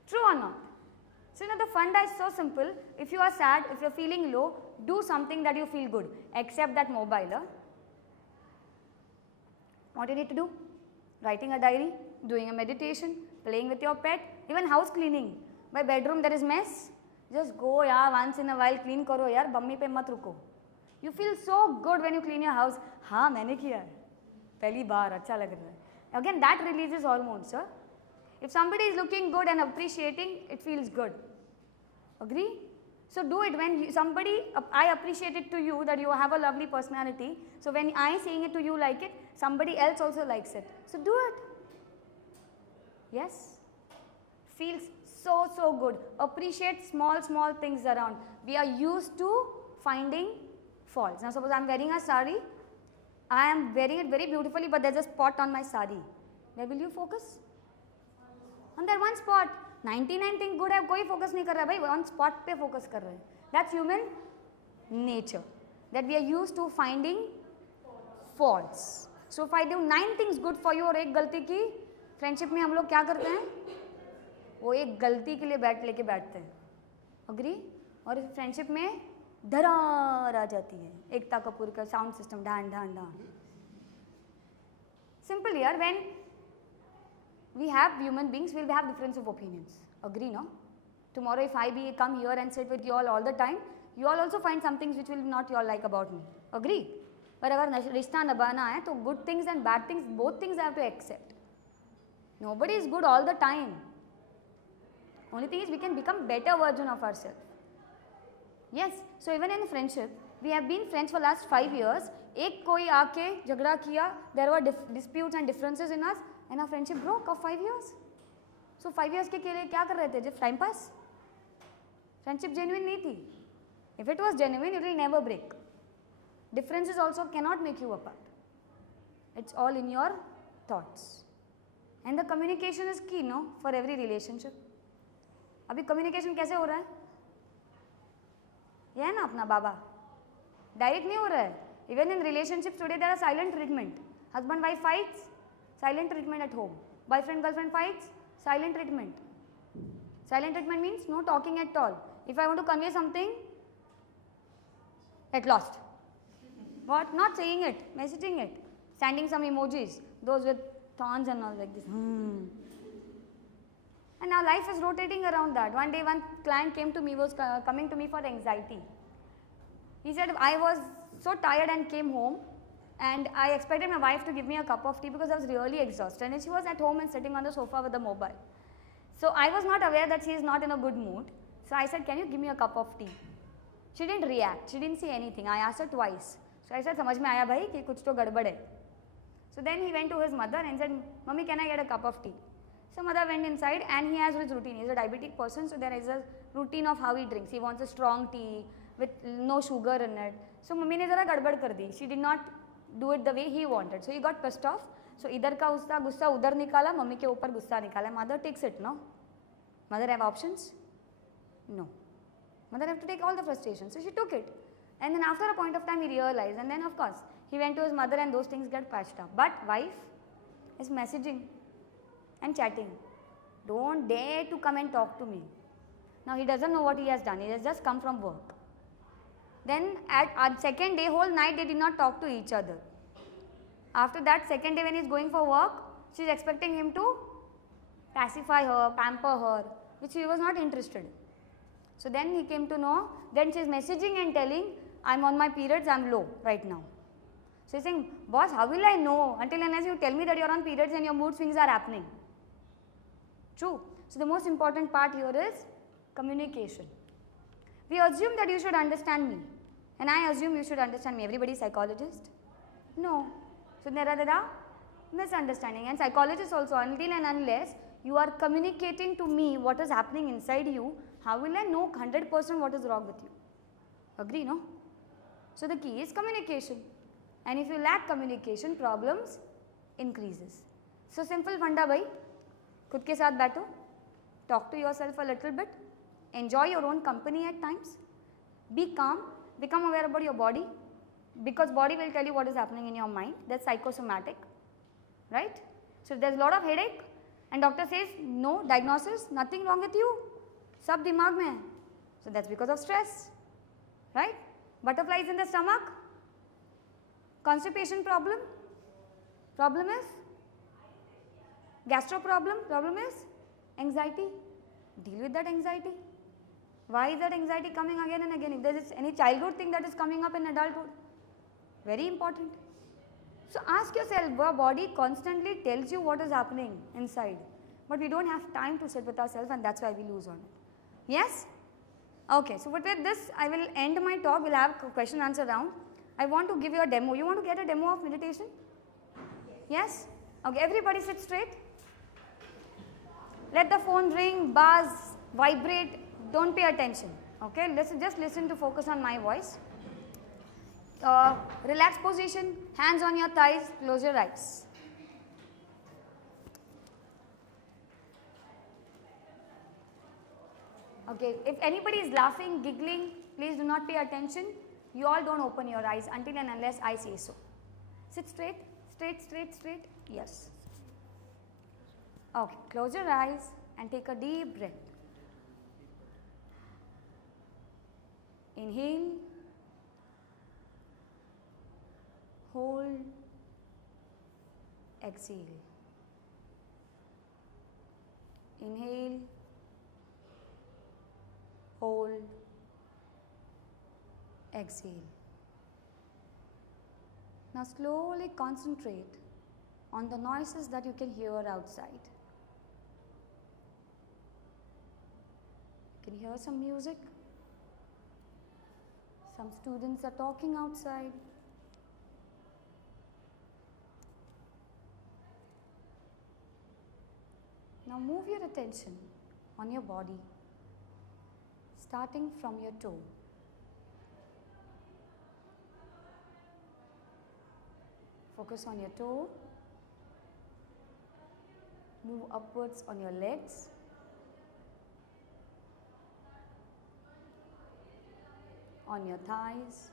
True or not? So the funda is so simple. If you are sad, if you are feeling low, do something that you feel good. Except that mobile. What you need to do? Writing a diary, doing a meditation, playing with your pet, even house cleaning. My bedroom there is mess. Just go once in a while clean karo yaar, bummi pe mat ruko. You feel so good when you clean your house. हाँ मैंने किया है, पहली बार अच्छा लग रहा है. Again that releases hormones, sir. If somebody is looking good and appreciating, it feels good. Agree? So do it when I appreciate it to you that you have a lovely personality. So when I saying it to you like it, somebody else also likes it. So do it. Yes? Feels so good. Appreciate small things around. We are used to finding faults. Now suppose I am wearing a sari. I am wearing it very beautifully, but there is a spot on my sari. Where will you focus? On that one spot. 99 things good है, कोई focus नहीं कर रहा है भाई, one spot पे focus कर रहे हैं. That's human nature. That we are used to finding faults. So if I do 9 things good for you और एक गलती की, friendship में हम लोग क्या करते हैं? वो एक गलती के लिए लेके बैठते हैं. Agree? और इस friendship में धरार आ जाती है. एकता कपूर का sound system ढान. Simple यार, when we have human beings, we will have difference of opinions. Agree, no? Tomorrow if I come here and sit with you all the time, you all also find some things which will not you all like about me. Agree? But अगर रिश्ता निभाना है तो good things and bad things, both things I have to accept. Nobody is good all the time. Only thing is we can become better version of ourselves. Yes, so even in friendship, we have been friends for last 5 years. एक कोई आके झगड़ा किया, there were disputes and differences in us, and our friendship broke of 5 years. So 5 years के लिए क्या कर रहे थे? Just time pass. Friendship genuine नहीं थी. If it was genuine, it will never break. Differences also cannot make you apart. It's all in your thoughts. And the communication is key, no, for every relationship. अभी communication कैसे हो रहा है? ये है ना अपना बाबा. Direct नहीं हो रहा है. Even in relationships today, there are silent treatment. Husband wife fights, silent treatment at home. Boyfriend girlfriend fights, silent treatment. Silent treatment means no talking at all. If I want to convey something, get lost. What? Not saying it, messaging it, sending some emojis, those with thorns and all like this. And now life is rotating around that. One day one client came to me, was coming to me for anxiety. He said, I was so tired and came home, and I expected my wife to give me a cup of tea because I was really exhausted, and she was at home and sitting on the sofa with the mobile. So I was not aware that she is not in a good mood. So I said, can you give me a cup of tea? She didn't react. She didn't say anything. I asked her twice. So I said, समझ में आया भाई कि कुछ तो गड़बड़ है. So then he went to his mother and said, Mummy, can I get a cup of tea? So mother went inside, and he has his routine. He is a diabetic person, so there is a routine of how he drinks. He wants a strong tea, with no sugar in it. So mummy ने जरा गड़बड़ कर दी. She did not do it the way he wanted. So he got pissed off. So इधर का उसका गुस्सा उधर निकाला, मम्मी के ऊपर गुस्सा निकाला. Mother takes it, no? Mother have options? No. Mother have to take all the frustration. So she took it. And then after a point of time he realized, and then of course he went to his mother and those things get patched up. But wife is messaging and chatting. Don't dare to come and talk to me. Now he doesn't know what he has done. He has just come from work. Then at second day, whole night they did not talk to each other. After that second day when he is going for work, she is expecting him to pacify her, pamper her, which he was not interested in. So then he came to know, then she is messaging and telling, I am on my periods, I am low right now. So he is saying, boss, how will I know until unless you tell me that you are on periods and your mood swings are happening? True. So the most important part here is communication. We assume that you should understand me, and I assume you should understand me. Everybody is psychologist? No. So there are misunderstanding, and psychologists also, until and unless you are communicating to me what is happening inside you, how will I know 100% what is wrong with you? Agree, no? So the key is communication, and if you lack communication, problems increases. So simple funda bhai, खुद के साथ बैठो, talk to yourself a little bit, enjoy your own company at times, be calm, become aware about your body, because body will tell you what is happening in your mind. That's psychosomatic, right? So if there's a lot of headache and doctor says no diagnosis, nothing wrong with you, sab dimag mein hai. So that's because of stress, right? Butterflies in the stomach, constipation problem is gastro problem is anxiety. Deal with that anxiety. Why is that anxiety coming again and again? If there is any childhood thing that is coming up in adulthood, very important. So ask yourself, your body constantly tells you what is happening inside, but we don't have time to sit with ourselves, and that's why we lose on it. Yes? Okay, so with this I will end my talk. We'll have a question answer round. I want to give you a demo. You want to get a demo of meditation? Yes? Okay, everybody sit straight. Let the phone ring, buzz, vibrate, don't pay attention. Okay, just listen to focus on my voice. Relaxed position, hands on your thighs, close your eyes. Okay, if anybody is laughing, giggling, please do not pay attention. You all don't open your eyes until and unless I say so. Sit straight, straight, straight, straight. Yes. Okay, close your eyes and take a deep breath. Inhale, hold, exhale. Inhale, hold, exhale. Now slowly concentrate on the noises that you can hear outside. You can hear some music. Some students are talking outside. Now move your attention on your body, starting from your toe. Focus on your toe. Move upwards on your legs. On your thighs.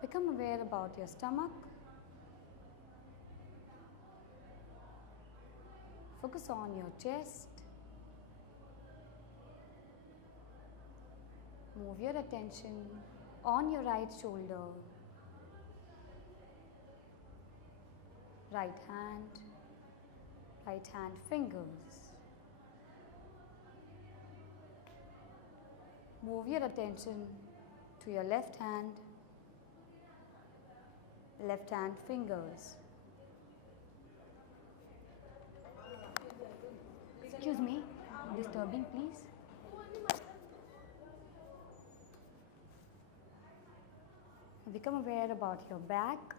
Become aware about your stomach. Focus on your chest. Move your attention on your right shoulder, right hand fingers. Move your attention to your left hand fingers. Excuse me, disturbing please. Become aware about your back.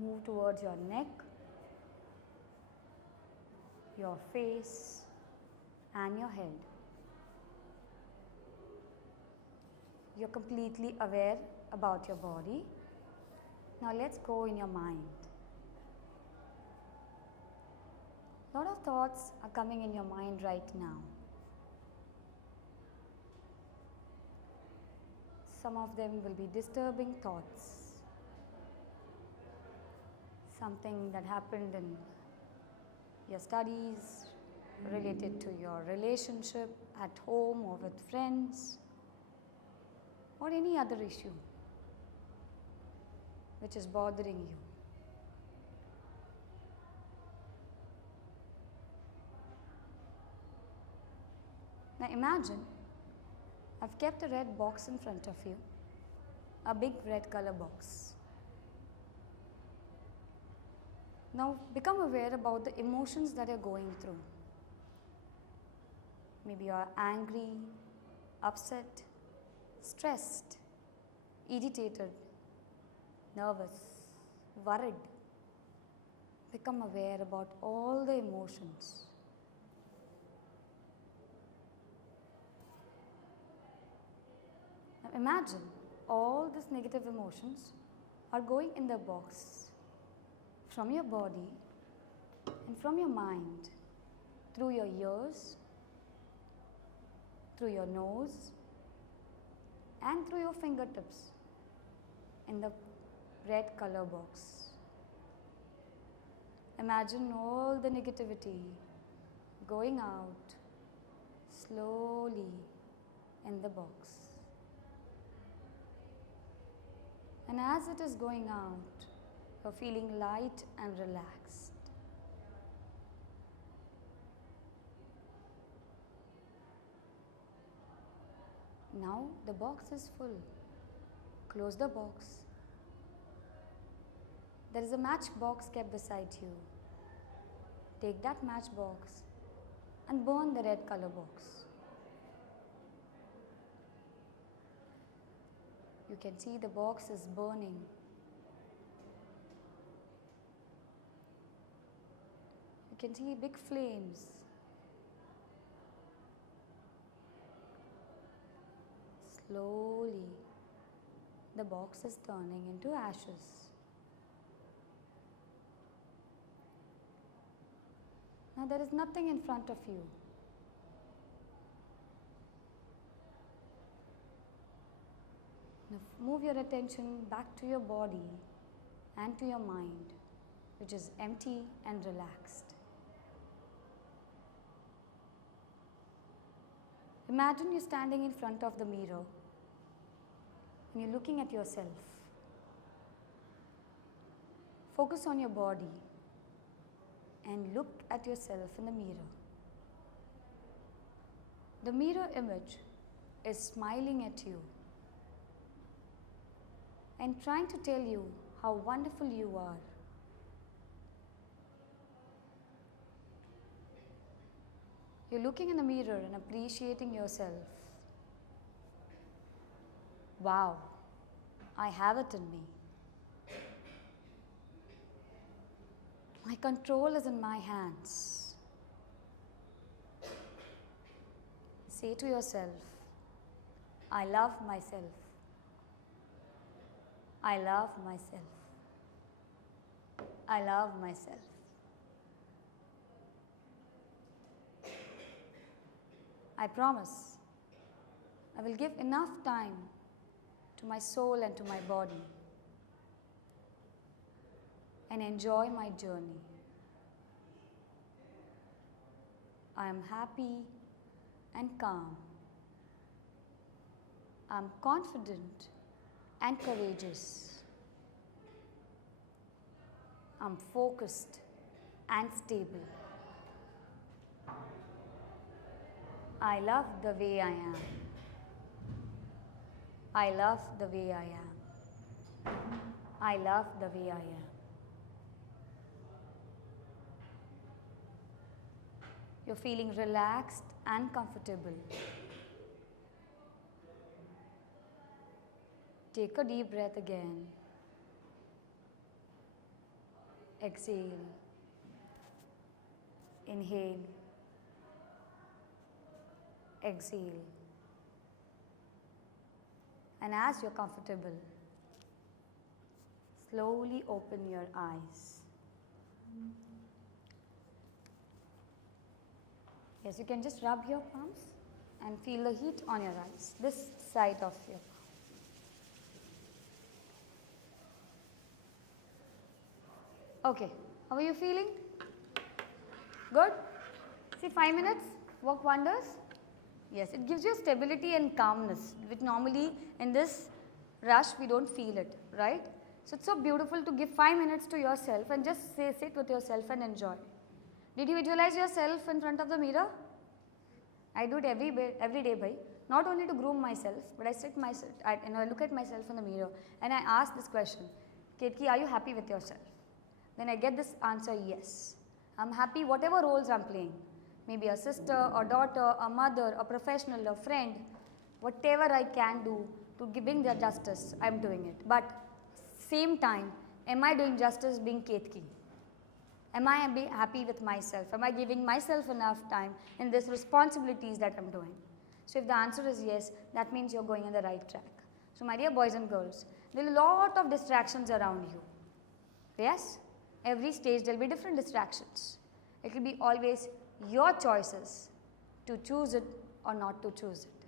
Move towards your neck. your face, and your head. You're completely aware about your body. Now let's go in your mind. A lot of thoughts are coming in your mind right now. Some of them will be disturbing thoughts. Something that happened in your studies, related to your relationship at home or with friends, or any other issue which is bothering you. Now imagine I've kept a red box in front of you, a big red color box. Now become aware about the emotions that you're going through. Maybe you're angry, upset, stressed, irritated, nervous, worried. Become aware about all the emotions. Now imagine all these negative emotions are going in the box from your body and from your mind, through your ears, through your nose, and through your fingertips in the red color box. Imagine all the negativity going out slowly in the box. And as it is going out, you're feeling light and relaxed. Now the box is full. Close the box. There is a matchbox kept beside you. Take that matchbox and burn the red color box. You can see the box is burning. You can see big flames. Slowly, the box is turning into ashes. Now there is nothing in front of you. Now move your attention back to your body and to your mind, which is empty and relaxed. Imagine you're standing in front of the mirror and you're looking at yourself. Focus on your body and look at yourself in the mirror. The mirror image is smiling at you and trying to tell you how wonderful you are. You're looking in the mirror and appreciating yourself. Wow, I have it in me. My control is in my hands. Say to yourself, I love myself. I love myself. I love myself. I promise I will give enough time to my soul and to my body and enjoy my journey. I am happy and calm. I am confident and courageous. I am focused and stable. I love the way I am. I love the way I am. I love the way I am. You're feeling relaxed and comfortable. Take a deep breath again. Exhale. Inhale. Exhale. And as you're comfortable, slowly open your eyes. Yes, you can just rub your palms and feel the heat on your eyes, this side of you. Okay, how are you feeling? Good? See, 5 minutes work wonders? Yes, it gives you stability and calmness, which normally in this rush we don't feel it, right? So it's so beautiful to give 5 minutes to yourself and just sit with yourself and enjoy. Did you visualize yourself in front of the mirror? I do it every day, bhai. Not only to groom myself, but I sit myself, I look at myself in the mirror and I ask this question, Ketaki, are you happy with yourself? Then I get this answer, yes. I'm happy whatever roles I'm playing. Maybe a sister, a daughter, a mother, a professional, a friend. Whatever I can do to bring the justice, I'm doing it. But same time, am I doing justice being Ketaki? Am I happy with myself? Am I giving myself enough time in these responsibilities that I'm doing? So if the answer is yes, that means you're going on the right track. So my dear boys and girls, there are a lot of distractions around you. Yes? Every stage there will be different distractions. It will be always your choices to choose it or not to choose it.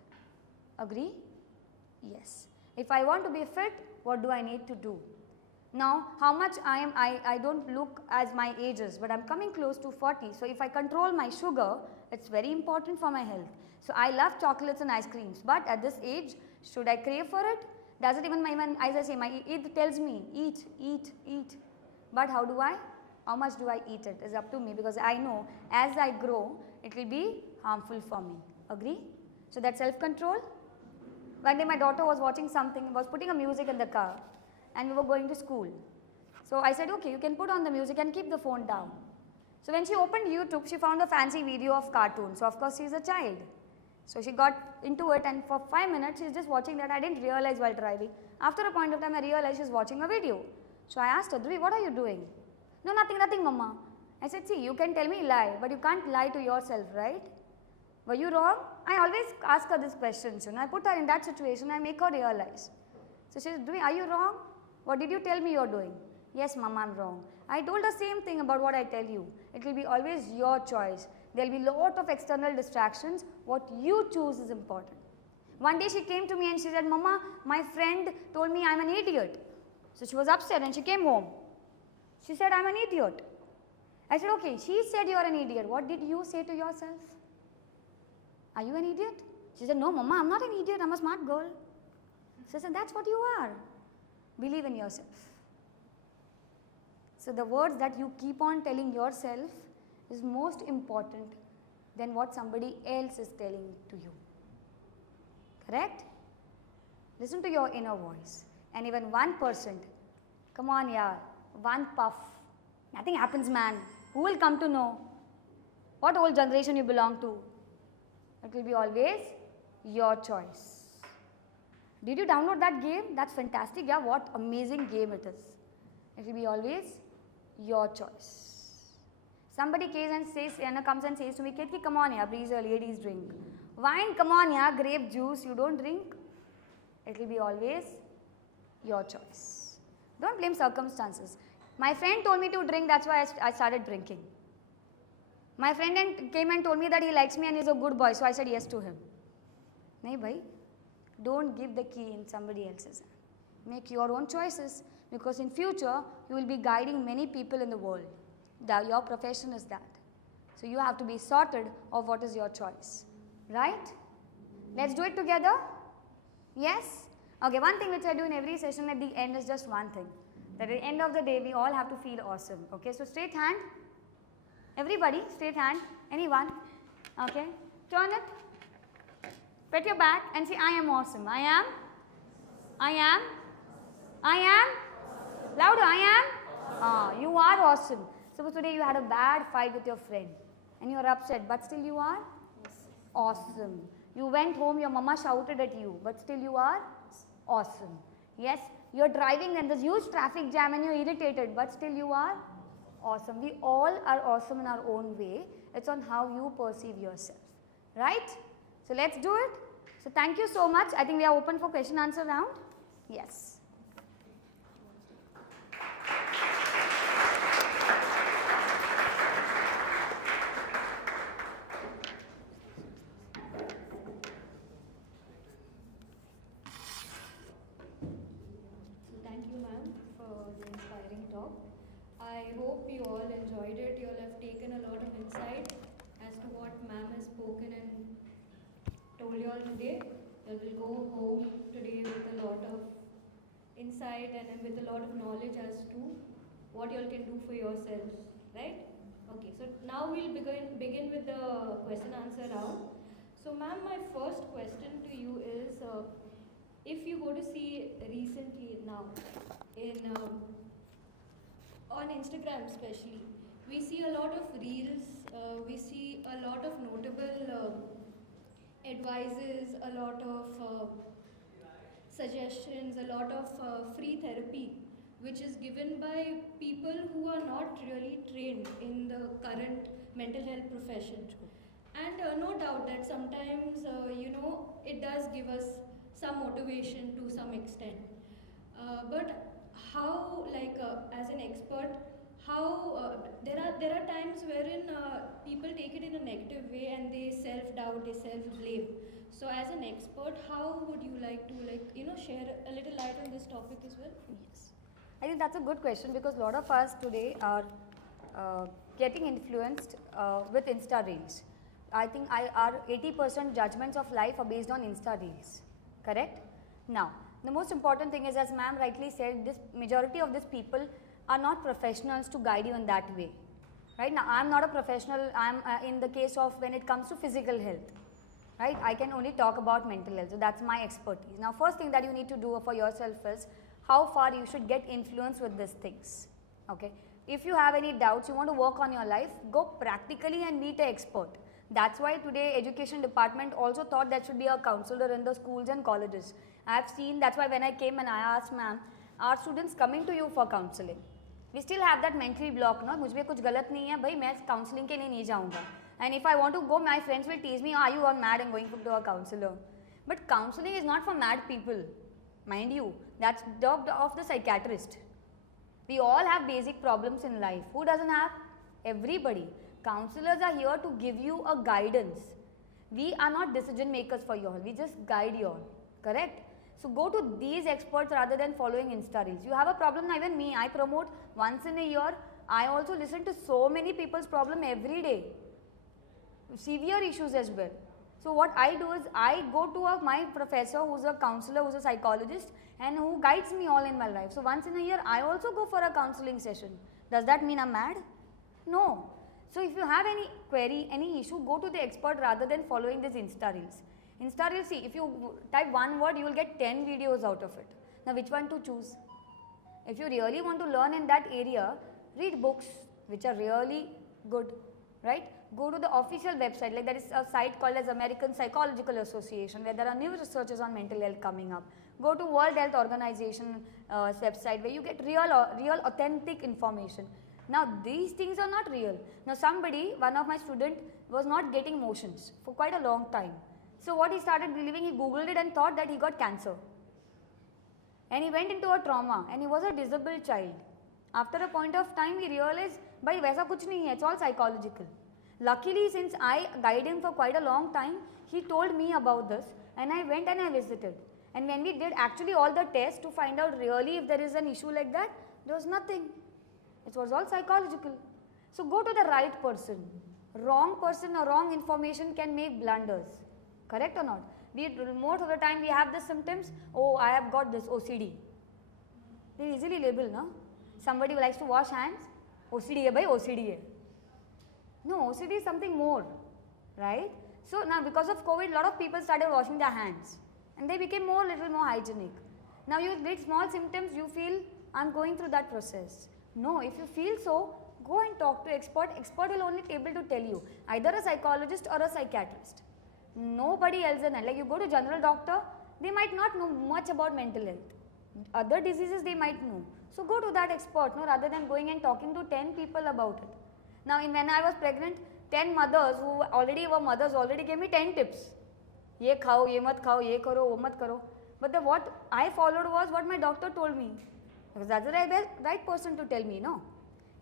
Agree? Yes. If I want to be fit, what do I need to do? Now, how much I don't look as my ages, but I'm coming close to 40. So if I control my sugar, it's very important for my health. So I love chocolates and ice creams, but at this age, should I crave for it? Does it even, as I say, it tells me, eat, eat, eat. But how much do I eat it is up to me, because I know as I grow, it will be harmful for me. Agree? So that self-control. One day my daughter was watching something, was putting a music in the car, and we were going to school. So I said, okay, you can put on the music and keep the phone down. So when she opened YouTube, she found a fancy video of cartoons. So of course she's a child. So she got into it, and for 5 minutes she's just watching that. I didn't realize while driving. After a point of time I realized she's watching a video. So I asked her, Dhruvi, what are you doing? No, nothing, mama. I said, see, you can tell me lie, but you can't lie to yourself, right? Were you wrong? I always ask her these questions, I put her in that situation, I make her realize. So she said, Dhruvi, are you wrong? What did you tell me you're doing? Yes, mama, I'm wrong. I told the same thing about what I tell you. It will be always your choice. There will be a lot of external distractions. What you choose is important. One day she came to me and she said, Mama, my friend told me I'm an idiot. So she was upset and she came home. She said, I'm an idiot. I said, okay, she said you're an idiot. What did you say to yourself? Are you an idiot? She said, no, Mama, I'm not an idiot. I'm a smart girl. So I said, that's what you are. Believe in yourself. So the words that you keep on telling yourself is most important than what somebody else is telling to you. Correct? Listen to your inner voice. And even 1%, come on, yeah, 1 puff, nothing happens, man. Who will come to know what old generation you belong to? It will be always your choice. Did you download that game? That's fantastic. Yeah, what amazing game it is. It will be always your choice. Somebody comes and says to me, Ketaki, come on, yeah, please, ladies drink. Wine, come on, yeah, grape juice, you don't drink. It will be always your choice. Don't blame circumstances. My friend told me to drink, that's why I started drinking. My friend came and told me that he likes me and he's a good boy, so I said yes to him. Nahi bhai, don't give the key in somebody else's hand. Make your own choices, because in future you will be guiding many people in the world. Your profession is that. So you have to be sorted of what is your choice. Right? Let's do it together. Yes? Okay, one thing which I do in every session at the end is just one thing. That at the end of the day, we all have to feel awesome. Okay, so straight hand. Everybody, straight hand. Anyone? Okay. Turn it. Pat your back and say, I am awesome. I am. I am. I am. Louder, I am. You are awesome. Suppose today you had a bad fight with your friend and you are upset, but still you are awesome. You went home, your mama shouted at you, but still you are awesome. Yes, you are driving and there's huge traffic jam and you are irritated, but still you are awesome. We all are awesome in our own way. It's on how you perceive yourself, right? So let's do it. So thank you so much. I think we are open for question answer round. Yes. Thank you, ma'am, for the inspiring talk. I hope you all enjoyed it. You all have taken a lot of insight as to what ma'am has spoken and told you all today. You will go home today with a lot of insight and with a lot of knowledge as to what you all can do for yourselves, right? Okay, so now we'll begin with the question answer round. So, ma'am, my first question to you is, if you go to see recently now in on Instagram especially, we see a lot of reels, we see a lot of notable advices, a lot of suggestions, a lot of free therapy which is given by people who are not really trained in the current mental health profession. And no doubt that sometimes, it does give us some motivation to some extent. But how, as an expert, how there are times wherein people take it in a negative way and they self-doubt, they self-blame. So as an expert, how would you like to share a little light on this topic as well? Yes. I think that's a good question because a lot of us today are getting influenced with Insta Reels. I think our 80% judgments of life are based on Insta Reels, correct? Now, the most important thing is, as ma'am rightly said, this majority of these people are not professionals to guide you in that way, right? Now, I'm not a professional, I'm in the case of when it comes to physical health, right? I can only talk about mental health, so that's my expertise. Now, first thing that you need to do for yourself is how far you should get influenced with these things, okay? If you have any doubts, you want to work on your life, go practically and meet an expert. That's why today education department also thought there should be a counselor in the schools and colleges. I have seen, that's why when I came and I asked ma'am, are students coming to you for counseling? We still have that mental block, no? मुझ में कुछ गलत नहीं है, भाई मैं counseling के लिए नहीं जाऊँगा. And if I want to go, my friends will tease me, you are mad and going to a counselor. But counseling is not for mad people, mind you. That's job of the psychiatrist. We all have basic problems in life. Who doesn't have? Everybody. Counselors are here to give you a guidance. We are not decision makers for you all. We just guide you all. Correct? So go to these experts rather than following Insta Reels. You have a problem, even me, I promote once in a year. I also listen to so many people's problem every day. Severe issues as well. So what I do is I go to my professor who's a counselor, who's a psychologist and who guides me all in my life. So once in a year I also go for a counseling session. Does that mean I'm mad? No. So if you have any query, any issue, go to the expert rather than following these Insta Reels. Insta Reels, see, if you type one word, you will get 10 videos out of it. Now which one to choose? If you really want to learn in that area, read books which are really good, right? Go to the official website, like there is a site called as American Psychological Association where there are new researches on mental health coming up. Go to World Health Organization website where you get real authentic information. Now these things are not real. Now one of my students was not getting motions for quite a long time. So what he started believing, he googled it and thought that he got cancer. And he went into a trauma and he was a disabled child. After a point of time he realized, bhai waisa kuch nahi hai, it's all psychological. Luckily, since I guided him for quite a long time, he told me about this and I went and I visited. And when we did actually all the tests to find out really if there is an issue like that, there was nothing. It was all psychological. So go to the right person. Wrong person or wrong information can make blunders. Correct or not? Most of the time we have the symptoms, oh I have got this OCD. They easily label, no? Somebody who likes to wash hands, OCD hai bhai, OCD hai. No, OCD is something more, right? So now because of COVID, a lot of people started washing their hands and they became little more hygienic. Now you get small symptoms, you feel I'm going through that process. No, if you feel so, go and talk to expert. Expert will only be able to tell you, either a psychologist or a psychiatrist. Nobody else in it. Like you go to general doctor, they might not know much about mental health. Other diseases they might know. So go to that expert, no, rather than going and talking to 10 people about it. Now when I was pregnant, 10 mothers who already were mothers already gave me 10 tips. Ye khao, ye mat khao, ye karo, wo mat karo. But what I followed was what my doctor told me. Because that's the right person to tell me, no?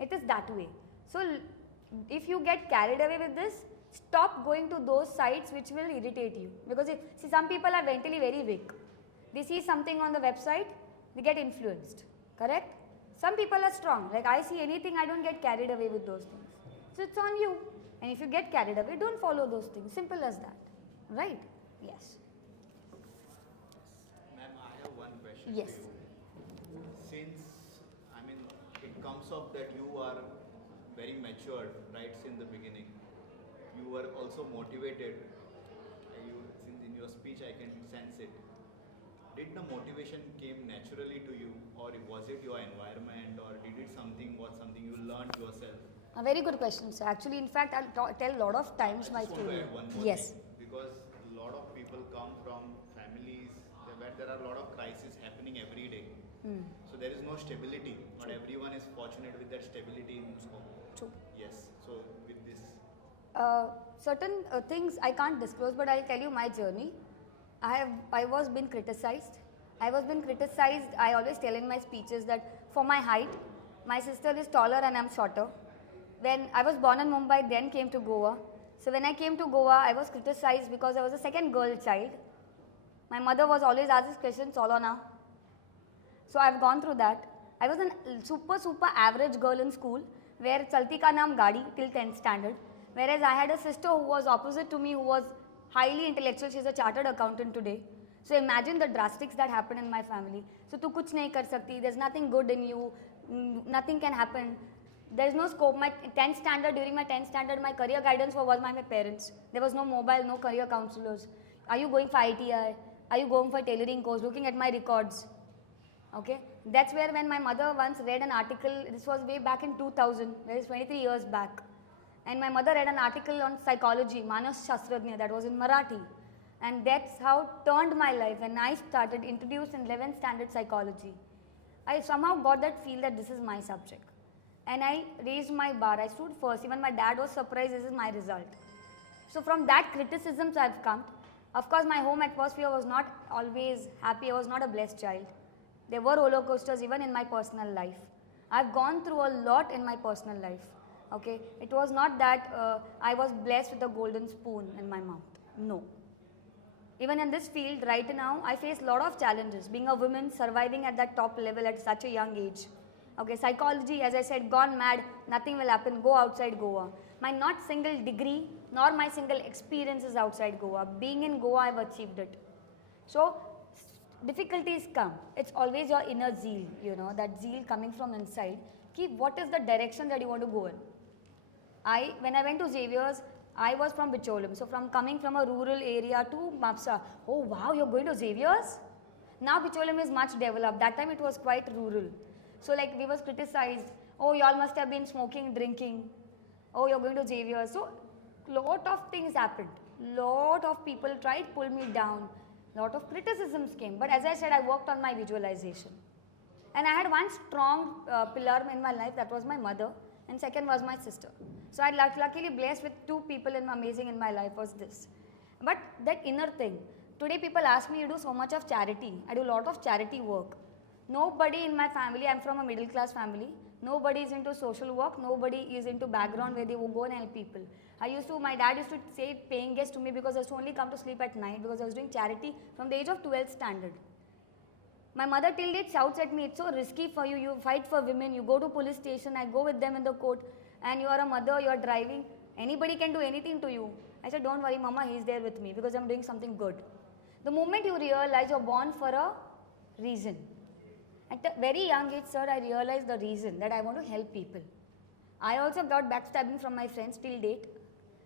It is that way. So if you get carried away with this, stop going to those sites which will irritate you. Because see, some people are mentally very weak. They see something on the website, they get influenced. Correct? Some people are strong. Like I see anything, I don't get carried away with those things. So it's on you. And if you get carried away, don't follow those things. Simple as that. Right? Yes. Ma'am, I have one question Yes. to you. Since, I mean, it comes up that you are very matured right since the beginning. You were also motivated. Since in your speech I can sense it. Did the motivation came naturally to you, or was it your environment, or did it something you learned yourself? A very good question, sir. Actually, in fact, I'll tell a lot of times my I just want to story. add one more Yes. thing, because a lot of people come from families where there are a lot of crises happening every day. So there is no stability. Not everyone is fortunate with that stability in home. True. Yes. So with this, Certain things I can't disclose, but I'll tell you my journey. I was being criticized. I always tell in my speeches that for my height, my sister is taller and I'm shorter. When I was born in Mumbai, then came to Goa. So when I came to Goa, I was criticized because I was the second girl child. My mother was always asked this question, "Chalo na." So I've gone through that. I was a super average girl in school, where chalti ka naam gaadi till 10th standard. Whereas I had a sister who was opposite to me, who was highly intellectual. She's a chartered accountant today. So imagine the drastics that happened in my family. So tu kuch nahi kar sakti, there's nothing good in you, nothing can happen. There's no scope. During my 10th standard, my career guidance was my parents. There was no mobile, no career counselors. Are you going for ITI? Are you going for tailoring course? Looking at my records. Okay, that's where when my mother once read an article, this was way back in 2000, that is 23 years back. And my mother read an article on psychology, Manas Shastrajna, that was in Marathi. And that's how turned my life, and I started introduced in 11th standard psychology. I somehow got that feel that this is my subject. And I raised my bar, I stood first, even my dad was surprised this is my result. So from that criticisms I've come. Of course my home atmosphere was not always happy, I was not a blessed child. There were roller coasters even in my personal life. I've gone through a lot in my personal life. Okay, it was not that I was blessed with a golden spoon in my mouth. No. Even in this field right now, I face a lot of challenges. Being a woman, surviving at that top level at such a young age. Okay, psychology, as I said, gone mad, nothing will happen, go outside Goa. My not single degree, nor my single experience is outside Goa. Being in Goa, I've achieved it. So, difficulties come. It's always your inner zeal, that zeal coming from inside. What is the direction that you want to go in? When I went to Xavier's, I was from Bicholim. So coming from a rural area to Mapsa, oh wow, you're going to Xavier's? Now Bicholim is much developed. That time it was quite rural. So like we was criticized, oh y'all must have been smoking, drinking. Oh, you're going to Xavier's. So lot of things happened. Lot of people tried to pull me down. Lot of criticisms came. But as I said, I worked on my visualization. And I had one strong pillar in my life, that was my mother. And second was my sister. So I luckily blessed with two people amazing in my life was this. But that inner thing, today people ask me, you do so much of charity. I do a lot of charity work. Nobody in my family, I'm from a middle class family. Nobody is into social work. Nobody is into background where they will go and help people. My dad used to say paying guest to me because I used to only come to sleep at night because I was doing charity from the age of 12th standard. My mother till date shouts at me, it's so risky for you, you fight for women, you go to police station, I go with them in the court, and you are a mother, you are driving, anybody can do anything to you. I said, don't worry mama, he is there with me because I am doing something good. The moment you realize you are born for a reason. At a very young age, sir, I realized the reason that I want to help people. I also got backstabbing from my friends till date.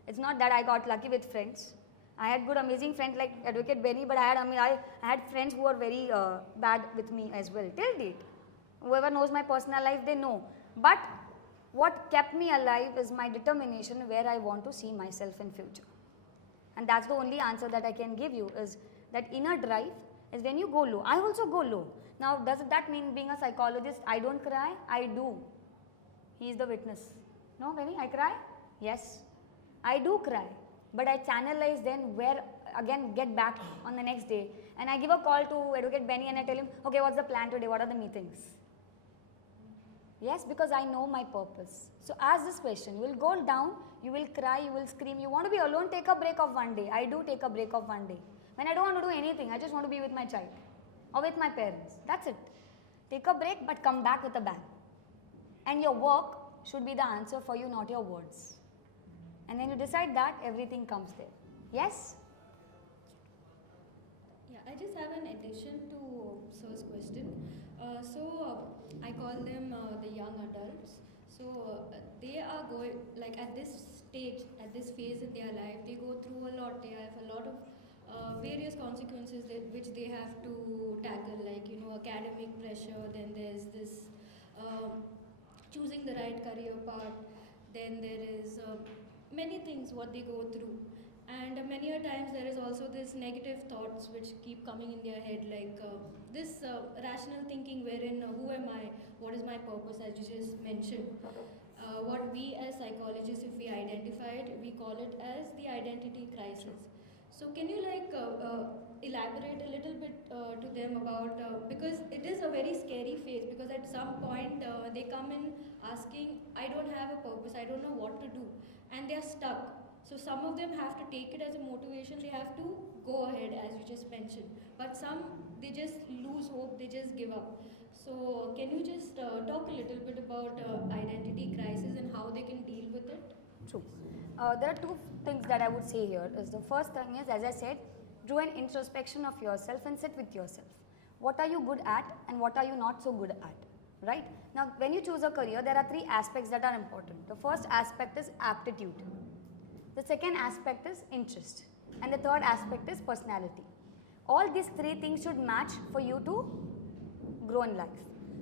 It's not that I got lucky with friends. I had good amazing friends like Advocate Benny, but I had friends who were very bad with me as well, till date. Whoever knows my personal life, they know. But what kept me alive is my determination where I want to see myself in future. And that's the only answer that I can give you is that inner drive is when you go low. I also go low. Now, does that mean being a psychologist, I don't cry? I do. He is the witness. No, Benny, I cry? Yes. I do cry. But I channelize then where, again, get back on the next day. And I give a call to Advocate Benny and I tell him, okay, what's the plan today? What are the meetings? Yes, because I know my purpose. So ask this question. You will go down, you will cry, you will scream. You want to be alone, take a break of one day. I do take a break of one day. When I don't want to do anything, I just want to be with my child or with my parents. That's it. Take a break but come back with a bang. And your work should be the answer for you, not your words. And when you decide that, everything comes there. Yes? Yeah, I just have an addition to Sir's question. I call them the young adults. They are going, like at this stage, at this phase in their life, they go through a lot. They have a lot of various consequences which they have to tackle, like, you know, academic pressure, then there's this choosing the right career path, then there is many things what they go through. And many a times there is also this negative thoughts which keep coming in their head, like this rational thinking wherein who am I, what is my purpose, as you just mentioned. What we as psychologists, if we identify it, we call it as the identity crisis. So can you elaborate a little bit to them about, because it is a very scary phase, because at some point they come in asking, I don't have a purpose, I don't know what to do, and they are stuck. So some of them have to take it as a motivation, they have to go ahead, as you just mentioned. But some, they just lose hope, they just give up. So can you just talk a little bit about identity crisis and how they can deal with it? True. There are two things that I would say here. Is the first thing is, as I said, do an introspection of yourself and sit with yourself. What are you good at and what are you not so good at, right? Now, when you choose a career, there are three aspects that are important. The first aspect is aptitude. The second aspect is interest. And the third aspect is personality. All these three things should match for you to grow in life.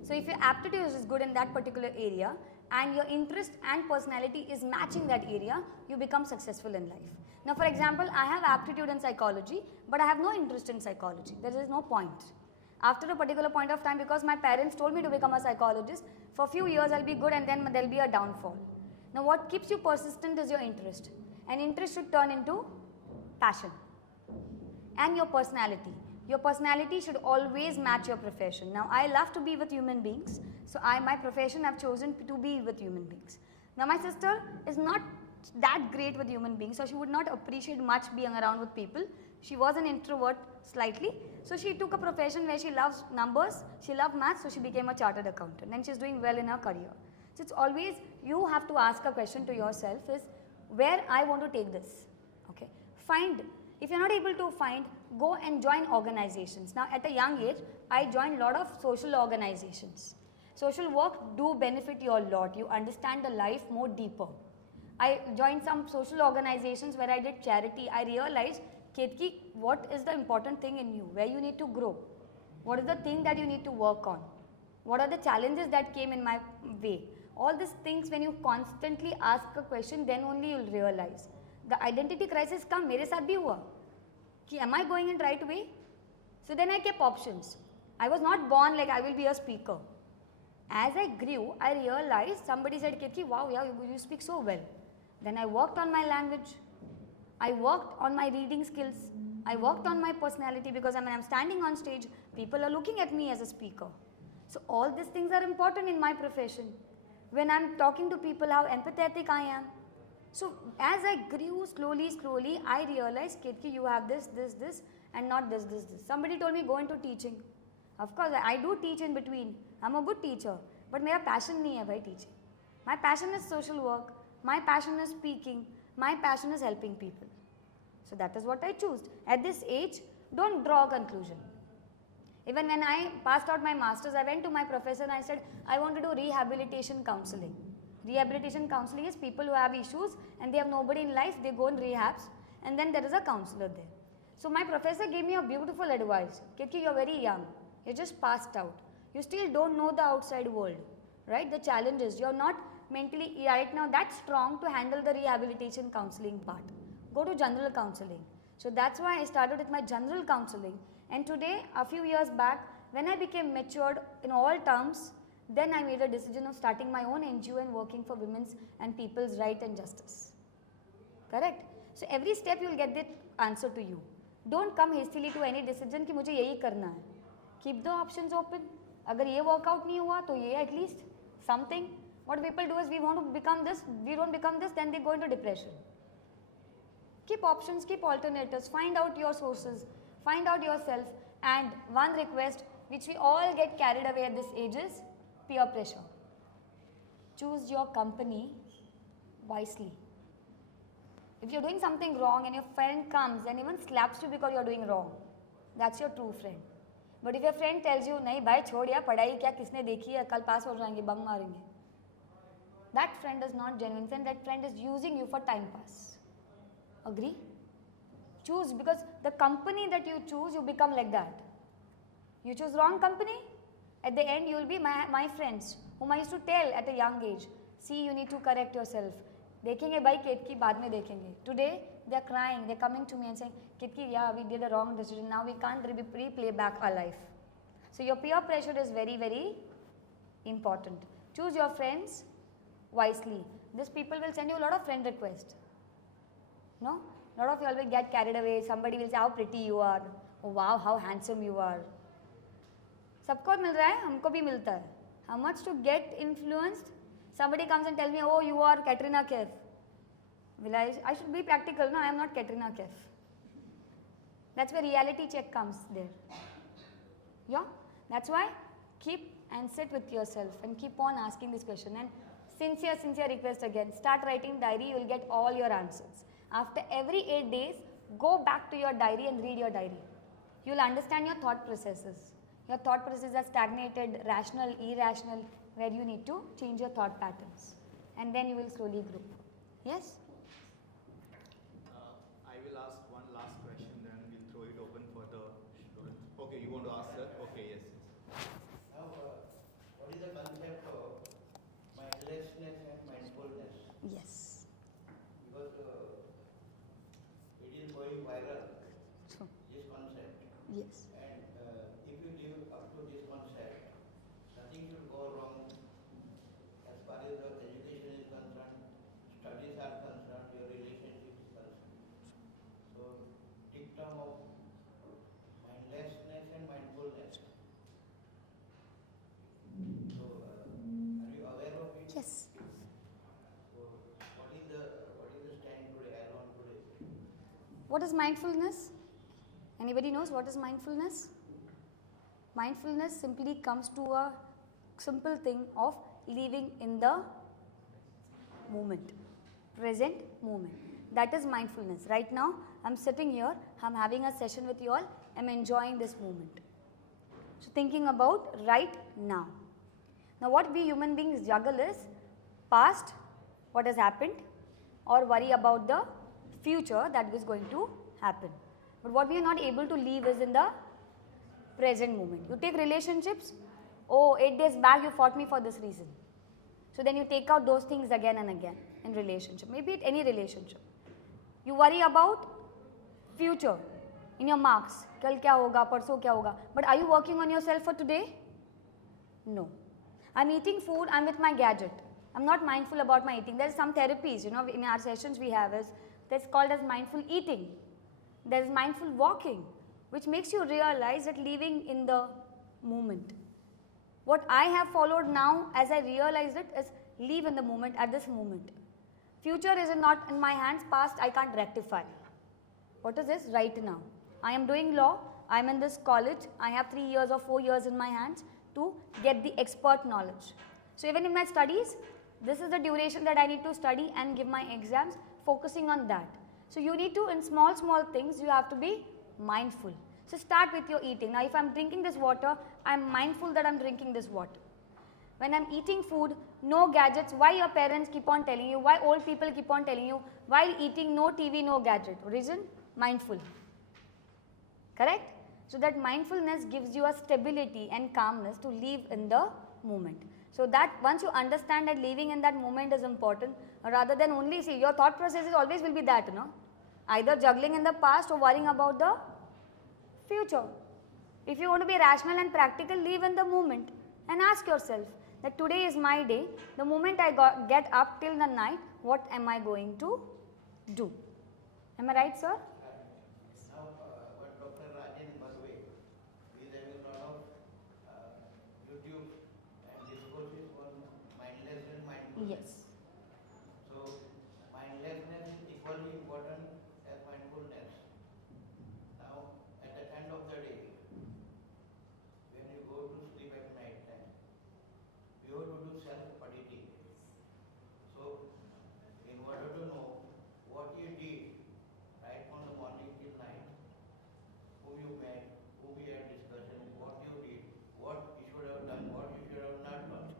So if your aptitude is good in that particular area and your interest and personality is matching that area, you become successful in life. Now, for example, I have aptitude in psychology, but I have no interest in psychology. There is no point. After a particular point of time, because my parents told me to become a psychologist, for a few years I'll be good and then there will be a downfall. Now, what keeps you persistent is your interest. And interest should turn into passion. And your personality. Your personality should always match your profession. Now, I love to be with human beings. So, my profession, I've chosen to be with human beings. Now, my sister is not that great with human beings. So, she would not appreciate much being around with people. She was an introvert slightly. So, she took a profession where she loves numbers. She loved maths. So, she became a chartered accountant. And she's doing well in her career. So, it's always, you have to ask a question to yourself is, where I want to take this, okay? Find, if you're not able to find, go and join organizations. Now, at a young age, I joined a lot of social organizations. Social work do benefit you a lot. You understand the life more deeper. I joined some social organizations where I did charity. I realized, Ketaki, what is the important thing in you, where you need to grow? What is the thing that you need to work on? What are the challenges that came in my way? All these things, when you constantly ask a question, then only you will realize. The identity crisis come, mere saath bhi hua. Ki, am I going in right way? So then I kept options. I was not born like I will be a speaker. As I grew, I realized, somebody said, Ketaki, wow, yeah, you speak so well. Then I worked on my language. I worked on my reading skills. I worked on my personality, because when I'm standing on stage, people are looking at me as a speaker. So all these things are important in my profession. When I'm talking to people, how empathetic I am. So as I grew slowly, I realized, Ketaki, you have this, and not this. Somebody told me, go into teaching. Of course, I do teach in between. I'm a good teacher. But my passion nahi hai bhai teaching. My passion is social work. My passion is speaking. My passion is helping people. So that is what I choose. At this age, don't draw a conclusion. Even when I passed out my masters, I went to my professor and I said, I want to do rehabilitation counseling. Rehabilitation counseling is people who have issues and they have nobody in life, they go in rehabs, and then there is a counselor there. So my professor gave me a beautiful advice. Ketaki, you're very young. You just passed out. You still don't know the outside world, right? The challenge is you're not mentally right now that strong to handle the rehabilitation counseling part. Go to general counseling. So that's why I started with my general counseling. And today, a few years back, when I became matured in all terms, then I made a decision of starting my own NGO and working for women's and people's right and justice. Correct? So every step you will get the answer to you. Don't come hastily to any decision कि मुझे यही करना है. Keep the options open. अगर ये workout नहीं हुआ तो ये at least something. What people do is we want to become this, we don't become this, then they go into depression. Keep options, keep alternatives, find out your sources, find out yourself, and one request which we all get carried away at this age is peer pressure. Choose your company wisely. If you're doing something wrong and your friend comes and even slaps you because you're doing wrong, that's your true friend. But if your friend tells you, नहीं भाई छोड़ यार पढ़ाई क्या किसने देखी है कल पास हो जाएंगे बंग मारेंगे, that friend is not genuine friend. That friend is using you for time pass. Agree? Choose, because the company that you choose, you become like that. You choose wrong company, at the end you will be my friends whom I used to tell at a young age, see, you need to correct yourself. देखेंगे भाई केतकी बाद में देखेंगे. Today they are crying, they are coming to me and saying, Ketki, yeah, we did a wrong decision, now we can't replay back our life. So your peer pressure is very, very important. Choose your friends wisely. These people will send you a lot of friend requests. No? A lot of you all will get carried away. Somebody will say how pretty you are. Oh wow, how handsome you are. सबको मिल रहा है, हमको भी मिलता है. How much to get influenced? Somebody comes and tells me, oh, you are Katrina Kaif. Will I should be practical. No, I am not Katrina Kaif. That's where reality check comes there. Yeah? That's why keep and sit with yourself and keep on asking this question. And sincere request again. Start writing diary, you will get all your answers. After every 8 days, go back to your diary and read your diary. You will understand your thought processes. Your thought processes are stagnated, rational, irrational, where you need to change your thought patterns. And then you will slowly grow. Yes? I will ask one last question, then we'll throw it open for the students. Okay, you want to ask, sir? Okay, yes. Now, what is the concept of mindlessness and mindfulness? Yes. Because it is going viral, True. this concept. Yes. And if you live up to this concept, nothing should go wrong as far as your education is concerned, studies are concerned, your relationship is concerned. So, dictum of mindlessness and mindfulness. So, are you aware of it? Yes. So, what is the stand today, as on today? What is mindfulness? Anybody knows what is mindfulness? Mindfulness simply comes to a simple thing of living in the moment, present moment. That is mindfulness. Right now, I'm sitting here, I'm having a session with you all, I'm enjoying this moment. So thinking about right now. Now what we human beings juggle is past, what has happened, or worry about the future that is going to happen. But what we are not able to live is in the present moment. You take relationships, oh, 8 days back you fought me for this reason. So then you take out those things again and again in relationship, maybe at any relationship. You worry about future in your marks, kal kya hoga, parso kya hoga. But are you working on yourself for today? No. I'm eating food, I'm with my gadget. I'm not mindful about my eating. There's some therapies, in our sessions we have is, that's called as mindful eating. There's mindful walking, which makes you realize that living in the moment. What I have followed now as I realized it is live in the moment at this moment. Future is not in my hands, past I can't rectify. What is this? Right now. I am doing law, I am in this college, I have 3 years or 4 years in my hands to get the expert knowledge. So even in my studies, this is the duration that I need to study and give my exams, focusing on that. So you need to, in small things, you have to be mindful. So start with your eating. Now if I am drinking this water, I am mindful that I am drinking this water. When I am eating food, no gadgets. Why your parents keep on telling you, why old people keep on telling you, while eating no TV, no gadget. Reason? Mindful. Correct? So that mindfulness gives you a stability and calmness to live in the moment. So that once you understand that living in that moment is important, rather than only see your thought processes always will be that, either juggling in the past or worrying about the future. If you want to be rational and practical, live in the moment and ask yourself that today is my day. The moment I get up till the night, what am I going to do? Am I right, sir? Now, what Dr. Rajan Barve is having a lot of YouTube and discourses on mindless and mindfulness. Yes. So, mindlessness is equally important as mindfulness. Now, at the end of the day, when you go to sleep at night time, you have to do self-auditing. So, in order to know what you did right from the morning till night, who you met, who we had discussion, what you did, what you should have done, what you should have not done.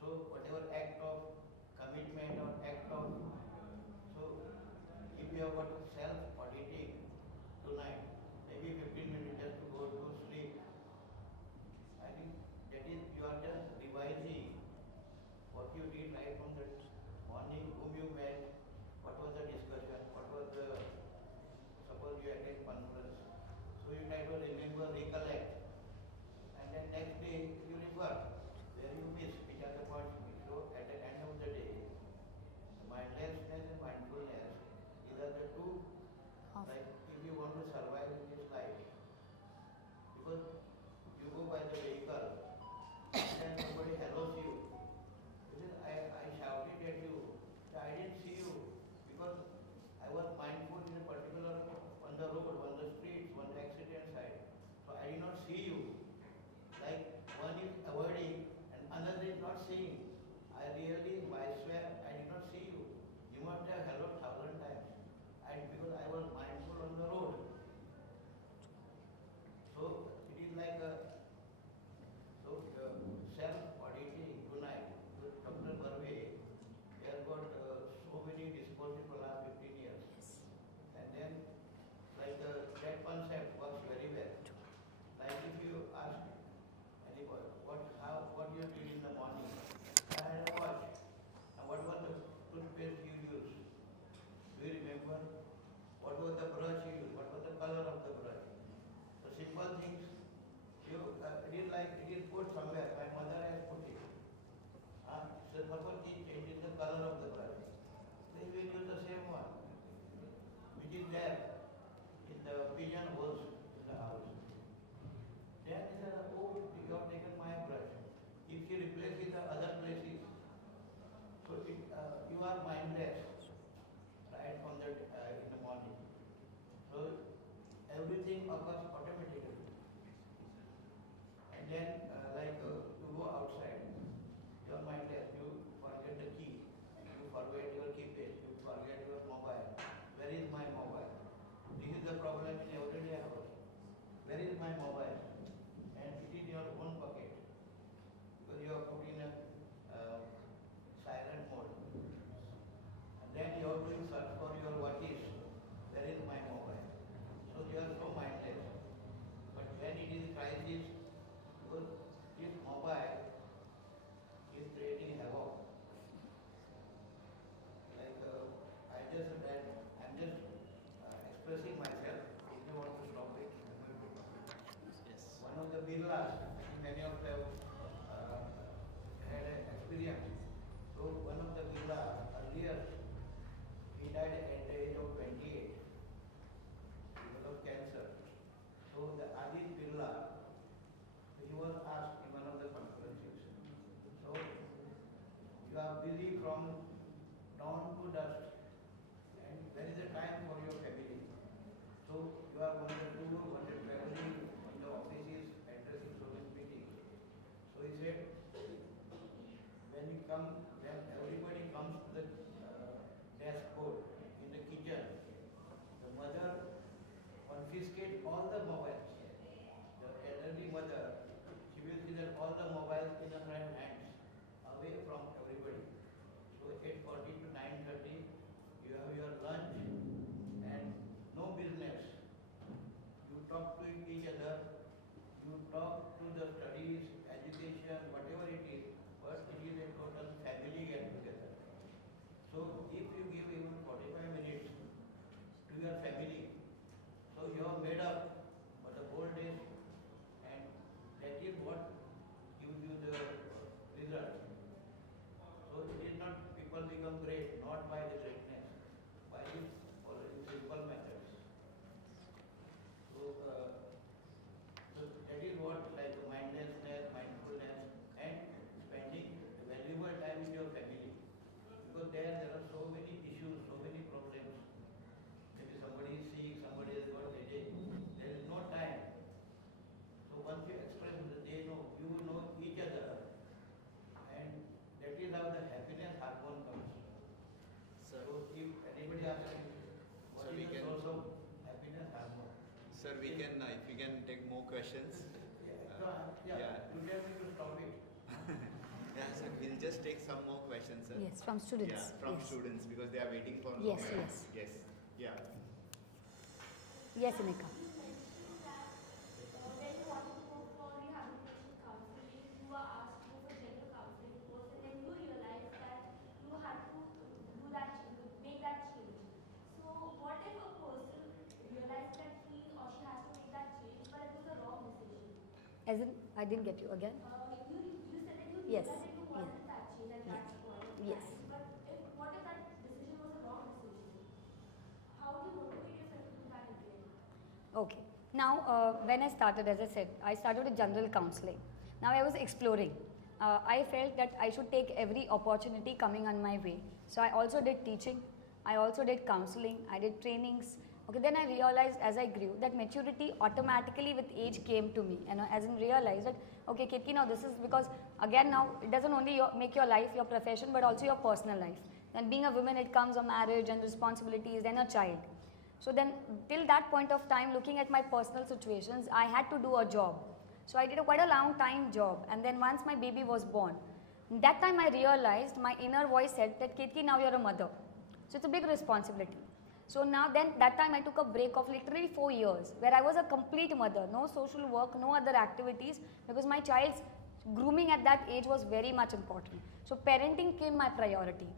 So whatever act of commitment or act of, so if you have got self-auditing tonight, maybe 15 minutes just to go to sleep, I think that is, you are just revising what you did right from the morning, whom you met, what was the discussion, what was the, suppose you attend conference, so you try to remember, recollect, and then next day you refer where you miss, which are the points you miss. So at the end of the day, mindlessness and mindfulness, these are the two, like if you want to survive in this life, because you go by the vehicle, and then somebody hellos you, because I shouted at you, I didn't see you, because I was mindful in a particular, on the road, on the streets, on the accident side. So I did not see you. Like one is avoiding and another is not seeing. I really, I swear, I did not see you. You must have hello 1,000 times. Because I was mindful on the road. So it is like a, so self-auditing tonight. So Dr. Barve has got so many discourses for the last 15 years. And then, like that concept works very well. Like if you ask anybody, what you did in the morning, I had a watch. And what was the toothpaste you used? Do you remember? What was the brush you used? What was the color of the brush? The simple things, it is like, it is put somewhere. My mother has put it. So suppose he changes the color of the brush. They will use the same one, which is there in the pigeon holes in the house. Then he said, oh, you have taken my brush. If she replaces the other places, so you are mindless, right from the in the morning. So everything occurs automatically. And then, you go outside, you are mindless, you forget the key, you forget your keypad, you forget your mobile. Where is my mobile? This is the problem in everyday house. Where is my mobile? And it is your own pocket, because you are put in a silent mode. And then you have to search for your what is. Where is my mobile? So you are so mindless. But when it is crisis, because this mobile is creating havoc. Like I just read, I'm just expressing myself. If you want to stop it, Yes. one of the Birlas, many of them had an experience. So one of the Birla earlier, he died at the age of 28 because of cancer. So the Adit Birla, he was asked in one of the conferences, so you are busy from dawn to dusk, and there is a time for your family. So you are on the tour, on the traveling, on the offices, addressing so many meetings. So he said, when you come, when everybody comes to the dashboard in the kitchen, just take some more questions, sir. Yes, from students. Yeah, from Yes. students because they are waiting for Yes, more. yes. Yes. Yeah. Yes, Inika. When you wanted to go for rehabilitation counseling, you were asked to go for general counseling first, and then you realized that you had to do that change, make that change. So, what if a person realized that he or she has to make that change, but it was the wrong decision? As in, I didn't get you again. You said that you Yes. realized that you wanted Yeah. that change at Yes. that point of Yes. time, but what if that decision was a wrong decision? How do you motivate yourself to do that again? Okay. Now, when I started, as I said, I started with general counseling. Now I was exploring. I felt that I should take every opportunity coming on my way. So I also did teaching. I also did counseling. I did trainings. Okay. Then I realized as I grew that maturity automatically with age came to me. As in realized that okay, Ketki, now this is because again now it doesn't only make your life, your profession, but also your personal life. Then being a woman, it comes a marriage and responsibilities, then a child. So then till that point of time, looking at my personal situations, I had to do a job. So I did quite a long time job, and then once my baby was born, that time I realized my inner voice said that Ketki, now you're a mother. So it's a big responsibility. So now then that time I took a break of literally 4 years where I was a complete mother, no social work, no other activities because my child's grooming at that age was very much important. So parenting came my priority.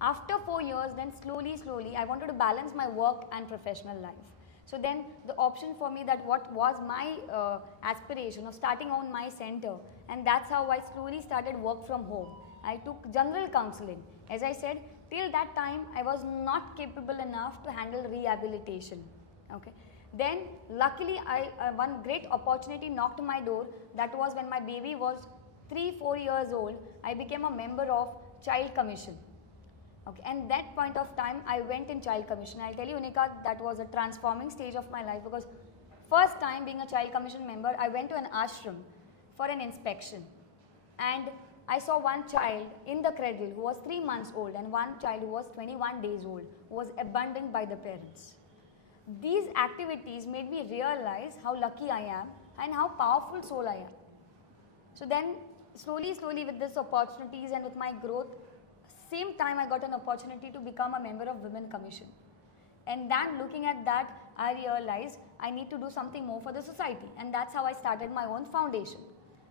After 4 years, then slowly, I wanted to balance my work and professional life. So then the option for me that what was my aspiration of starting on my center, and that's how I slowly started work from home. I took general counseling. As I said, till that time I was not capable enough to handle rehabilitation. Okay. Then luckily one great opportunity knocked my door. That was when my baby was 3-4 years old. I became a member of Child Commission. Okay, and that point of time I went in Child Commission. I'll tell you, Unika, that was a transforming stage of my life because first time being a Child Commission member, I went to an ashram for an inspection, and I saw one child in the cradle who was 3 months old and one child who was 21 days old who was abandoned by the parents. These activities made me realize how lucky I am and how powerful soul I am. So then slowly with these opportunities and with my growth, same time I got an opportunity to become a member of Women Commission. And then looking at that, I realized I need to do something more for the society, and that's how I started my own foundation.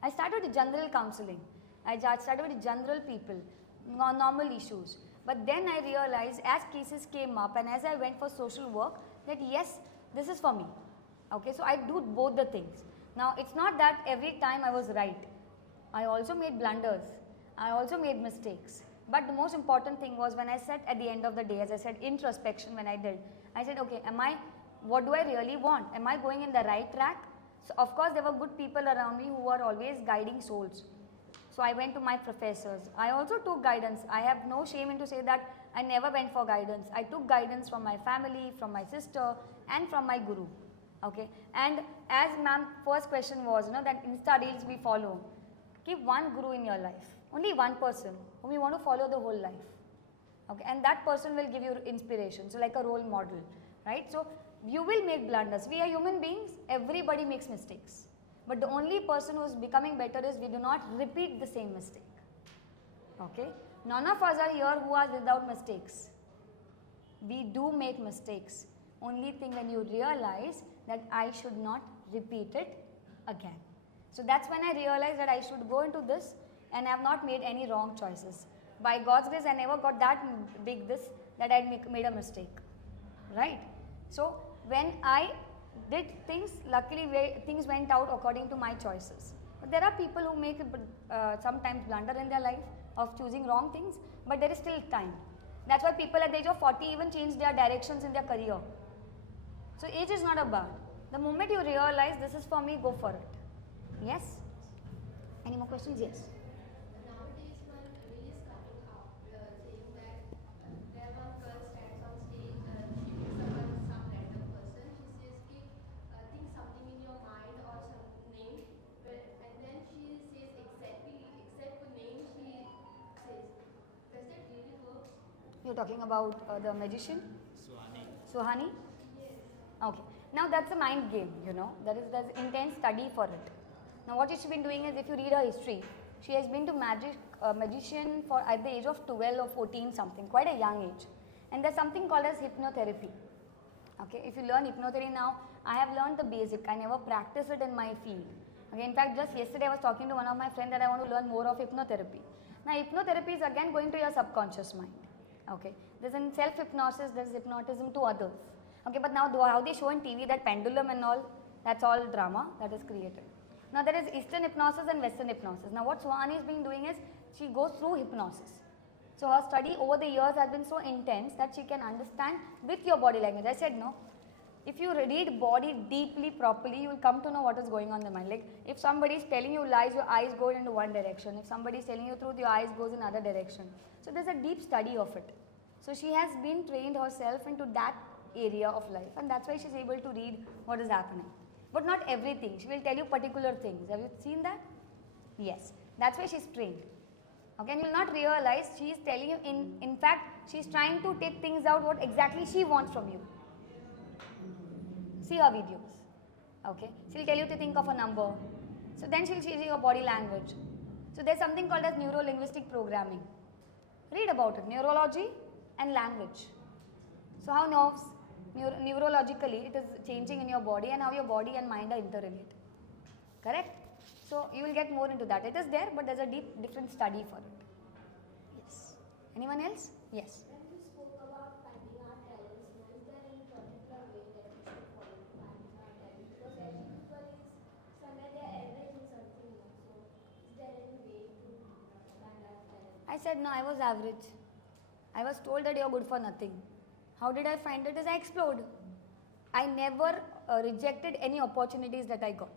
I started with general counseling. I started with general people, normal issues. But then I realized as cases came up and as I went for social work that yes, this is for me. Okay, so I do both the things. Now it's not that every time I was right. I also made blunders. I also made mistakes. But the most important thing was when I said at the end of the day, as I said, introspection when I did, I said, okay, what do I really want? Am I going in the right track? So of course there were good people around me who were always guiding souls. So I went to my professors. I also took guidance. I have no shame in to say that I never went for guidance. I took guidance from my family, from my sister and from my guru. Okay. And as ma'am first question was, that Insta Reels we follow. Keep one guru in your life. Only one person whom you want to follow the whole life. Okay. And that person will give you inspiration. So like a role model. Right. So you will make blunders. We are human beings. Everybody makes mistakes. But the only person who is becoming better is we do not repeat the same mistake. Okay? None of us are here who are without mistakes. We do make mistakes. Only thing when you realize that I should not repeat it again. So that's when I realized that I should go into this and I have not made any wrong choices. By God's grace, I never got that big that I made a mistake. Right? So when I did things, luckily things went out according to my choices. But there are people who make sometimes blunder in their life of choosing wrong things, but there is still time. That's why people at the age of 40 even change their directions in their career. So age is not a bar. The moment you realize this is for me, go for it. Yes? Any more questions? Yes. Nowadays, when Will is coming up, saying that there one girl stands on stage, she picks up some random person, she says, think something in your mind or some name, and then she says exactly, except the name she says. Does that really work? You're talking about the magician? Suhani. Suhani? Yes. Okay. Now that's a mind game, there's intense study for it. Now what you should be doing is if you read her history, She has been to magician for at the age of 12 or 14 something, quite a young age. And there's something called as hypnotherapy. Okay, if you learn hypnotherapy now, I have learned the basic. I never practiced it in my field. Okay, in fact, just yesterday I was talking to one of my friends that I want to learn more of hypnotherapy. Now, hypnotherapy is again going to your subconscious mind. Okay, there's in self-hypnosis, there's hypnotism to others. Okay, but now how they show in TV that pendulum and all, that's all drama that is created. Now, there is Eastern hypnosis and Western hypnosis. Now, what Swani has been doing is she goes through hypnosis. So, her study over the years has been so intense that she can understand with your body language. I said no. If you read body deeply, properly, you will come to know what is going on in the mind. Like if somebody is telling you lies, your eyes go into one direction. If somebody is telling you truth, your eyes goes in another direction. So there's a deep study of it. So she has been trained herself into that area of life, and that's why she's able to read what is happening. But not everything. She will tell you particular things. Have you seen that? Yes. That's why she's trained. Okay, and you'll not realize she is telling you, in fact, she's trying to take things out what exactly she wants from you. See her videos. Okay, she'll tell you to think of a number. So then she'll see your body language. So there's something called as neuro-linguistic programming. Read about it, neurology and language. So how nerves, neurologically, it is changing in your body and how your body and mind are interrelated. Correct? So you will get more into that. It is there, but there's a different study for it. Yes. Anyone else? Yes. When you spoke about finding our talents, is there any particular way that we should follow to finding our talents? Because every people is somewhere they are average in something. So is there any way to find our talents? I said no, I was average. I was told that you're good for nothing. How did I find it? Is I explored. I never rejected any opportunities that I got.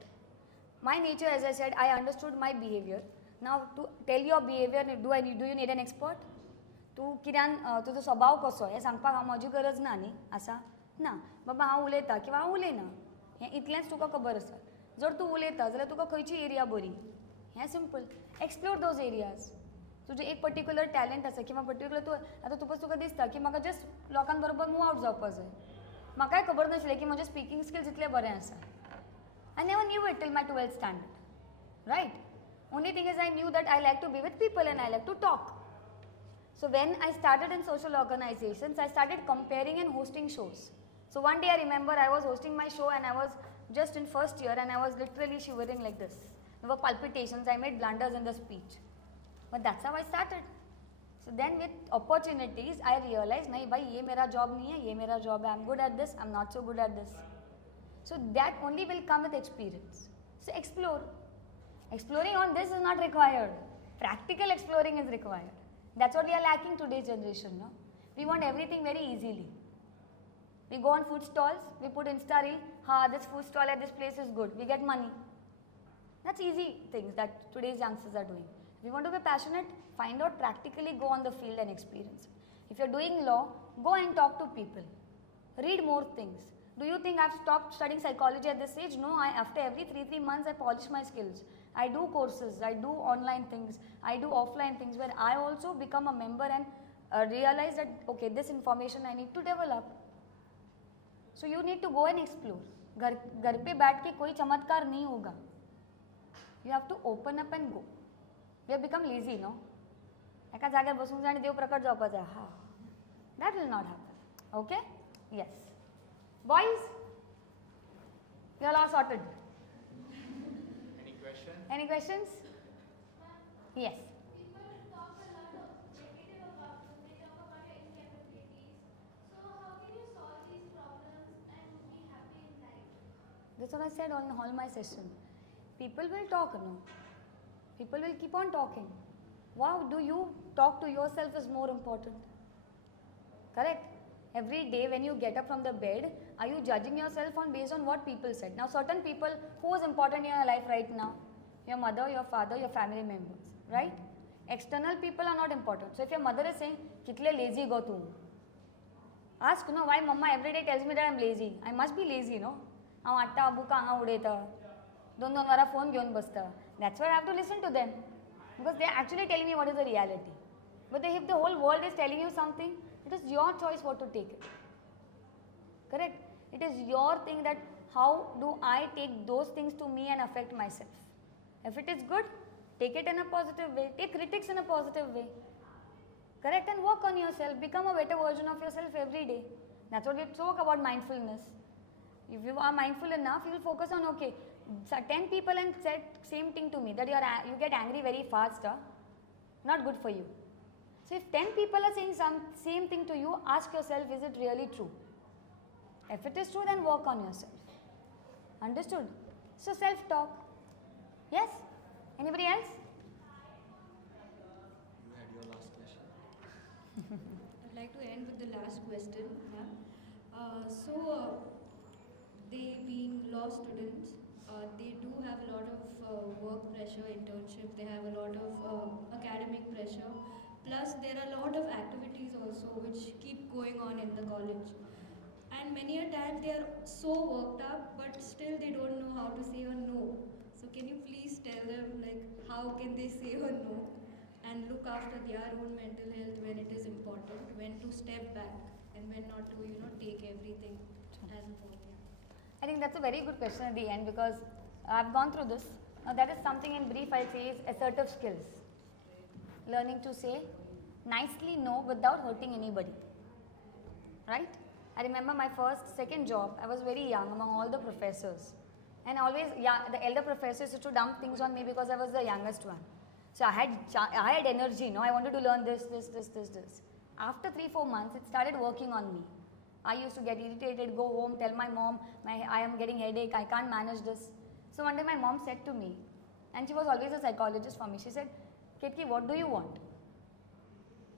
My nature, as I said, I understood my behavior. Now, to tell your behavior, do you need an expert? तू किऱ्यान तुजो स्वभाव कसो हें सांगपाक हांव म्हजी गरज ना न्ही आसा ना बाबा हांव उलयतां किंवा हांव उलयना हें इतलेंच तुका खबर आसा जर तूं उलयता जाल्यार तुका खंयची एरिया बरी हें सिंपल एक्सप्लोर दोज एरियाज तुजें एक पर्टिक्युलर टॅलंट आसा किंवा पर्टिक्युलर तूं आतां तुका दिसता की म्हाका जस्ट लोकां बरोबर मूव आवट जावपाक जाय म्हाकाय खबर नासलें की म्हजें स्पिकींग स्किल्स इतलें बरें आसा I never knew it till my 12th standard, right? Only thing is I knew that I like to be with people and I like to talk. So when I started in social organizations, I started comparing and hosting shows. So one day I remember I was hosting my show and I was just in first year and I was literally shivering like this. There were palpitations, I made blunders in the speech. But that's how I started. So then with opportunities, I realized, nahi bhai, ye mera job nahi hai, ye mera job hai. I'm good at this, I'm not so good at this. So that only will come with experience. So explore. Exploring on this is not required. Practical exploring is required. That's what we are lacking today's generation. No? We want everything very easily. We go on food stalls, we put Insta reel, this food stall at this place is good. We get money. That's easy things that today's youngsters are doing. If you want to be passionate, find out practically, go on the field and experience. If you're doing law, go and talk to people. Read more things. Do you think I've stopped studying psychology at this age? No, after every 3 months I polish my skills. I do courses, I do online things, I do offline things where I also become a member and realize that okay, this information I need to develop. So you need to go and explore. घर पे बैठ के कोई चमत्कार नहीं होगा. You have to open up and go. We have become lazy, no? एका जाग्यार बसून जाय आनी देव प्रकट जावपाक जाय. That will not happen. Okay? Yes. Boys, you all are sorted. Any questions? Any questions? Yes. People talk a lot of negative about you. They talk about your incapabilities. So how can you solve these problems and be happy in life? That's what I said on all my session. People will talk, no? People will keep on talking. Wow, do you talk to yourself is more important. Correct? Every day when you get up from the bed, are you judging yourself on based on what people said? Now certain people, who is important in your life right now? Your mother, your father, your family members, right? External people are not important. So if your mother is saying, "Kitle lazy go tu," ask, no, why mama every day tells me that I'm lazy? I must be lazy, no? हांव हाडटा बुकां हांगा उडयता 2-2 वरां phone घेवन बसता. That's why I have to listen to them because they are actually telling me what is the reality. But if the whole world is telling you something, it is your choice what to take it. Correct? It is your thing that how do I take those things to me and affect myself. If it is good, Take it in a positive way. Take critics in a positive way. Correct? And work on yourself. Become a better version of yourself every day. That's what we talk about mindfulness. If you are mindful enough, you will focus on, okay, 10 people and said same thing to me, that you get angry very fast. Not good for you. So if 10 people are saying same thing to you, ask yourself, is it really true? If it is true, then work on yourself. Understood? So self-talk. Yes? Anybody else? You had your last question. I'd like to end with the last question, ma'am. They being law students, they do have a lot of work pressure, internship, they have a lot of academic pressure, plus there are a lot of activities also which keep going on in the college. And many a time they are so worked up, but still they don't know how to say a no. So can you please tell them, like, how can they say a no and look after their own mental health when it is important, when to step back and when not to, take everything as a work. I think that's a very good question at the end, because I've gone through this. Now that is something in brief I'll say is assertive skills. Learning to say nicely no without hurting anybody. Right? I remember my second job, I was very young among all the professors. And always, the elder professors used to dump things on me because I was the youngest one. So I had energy, I wanted to learn this. After 3-4 months, it started working on me. I used to get irritated, go home, tell my mom, I am getting headache, I can't manage this. So one day my mom said to me, and she was always a psychologist for me, she said, Ketki, what do you want?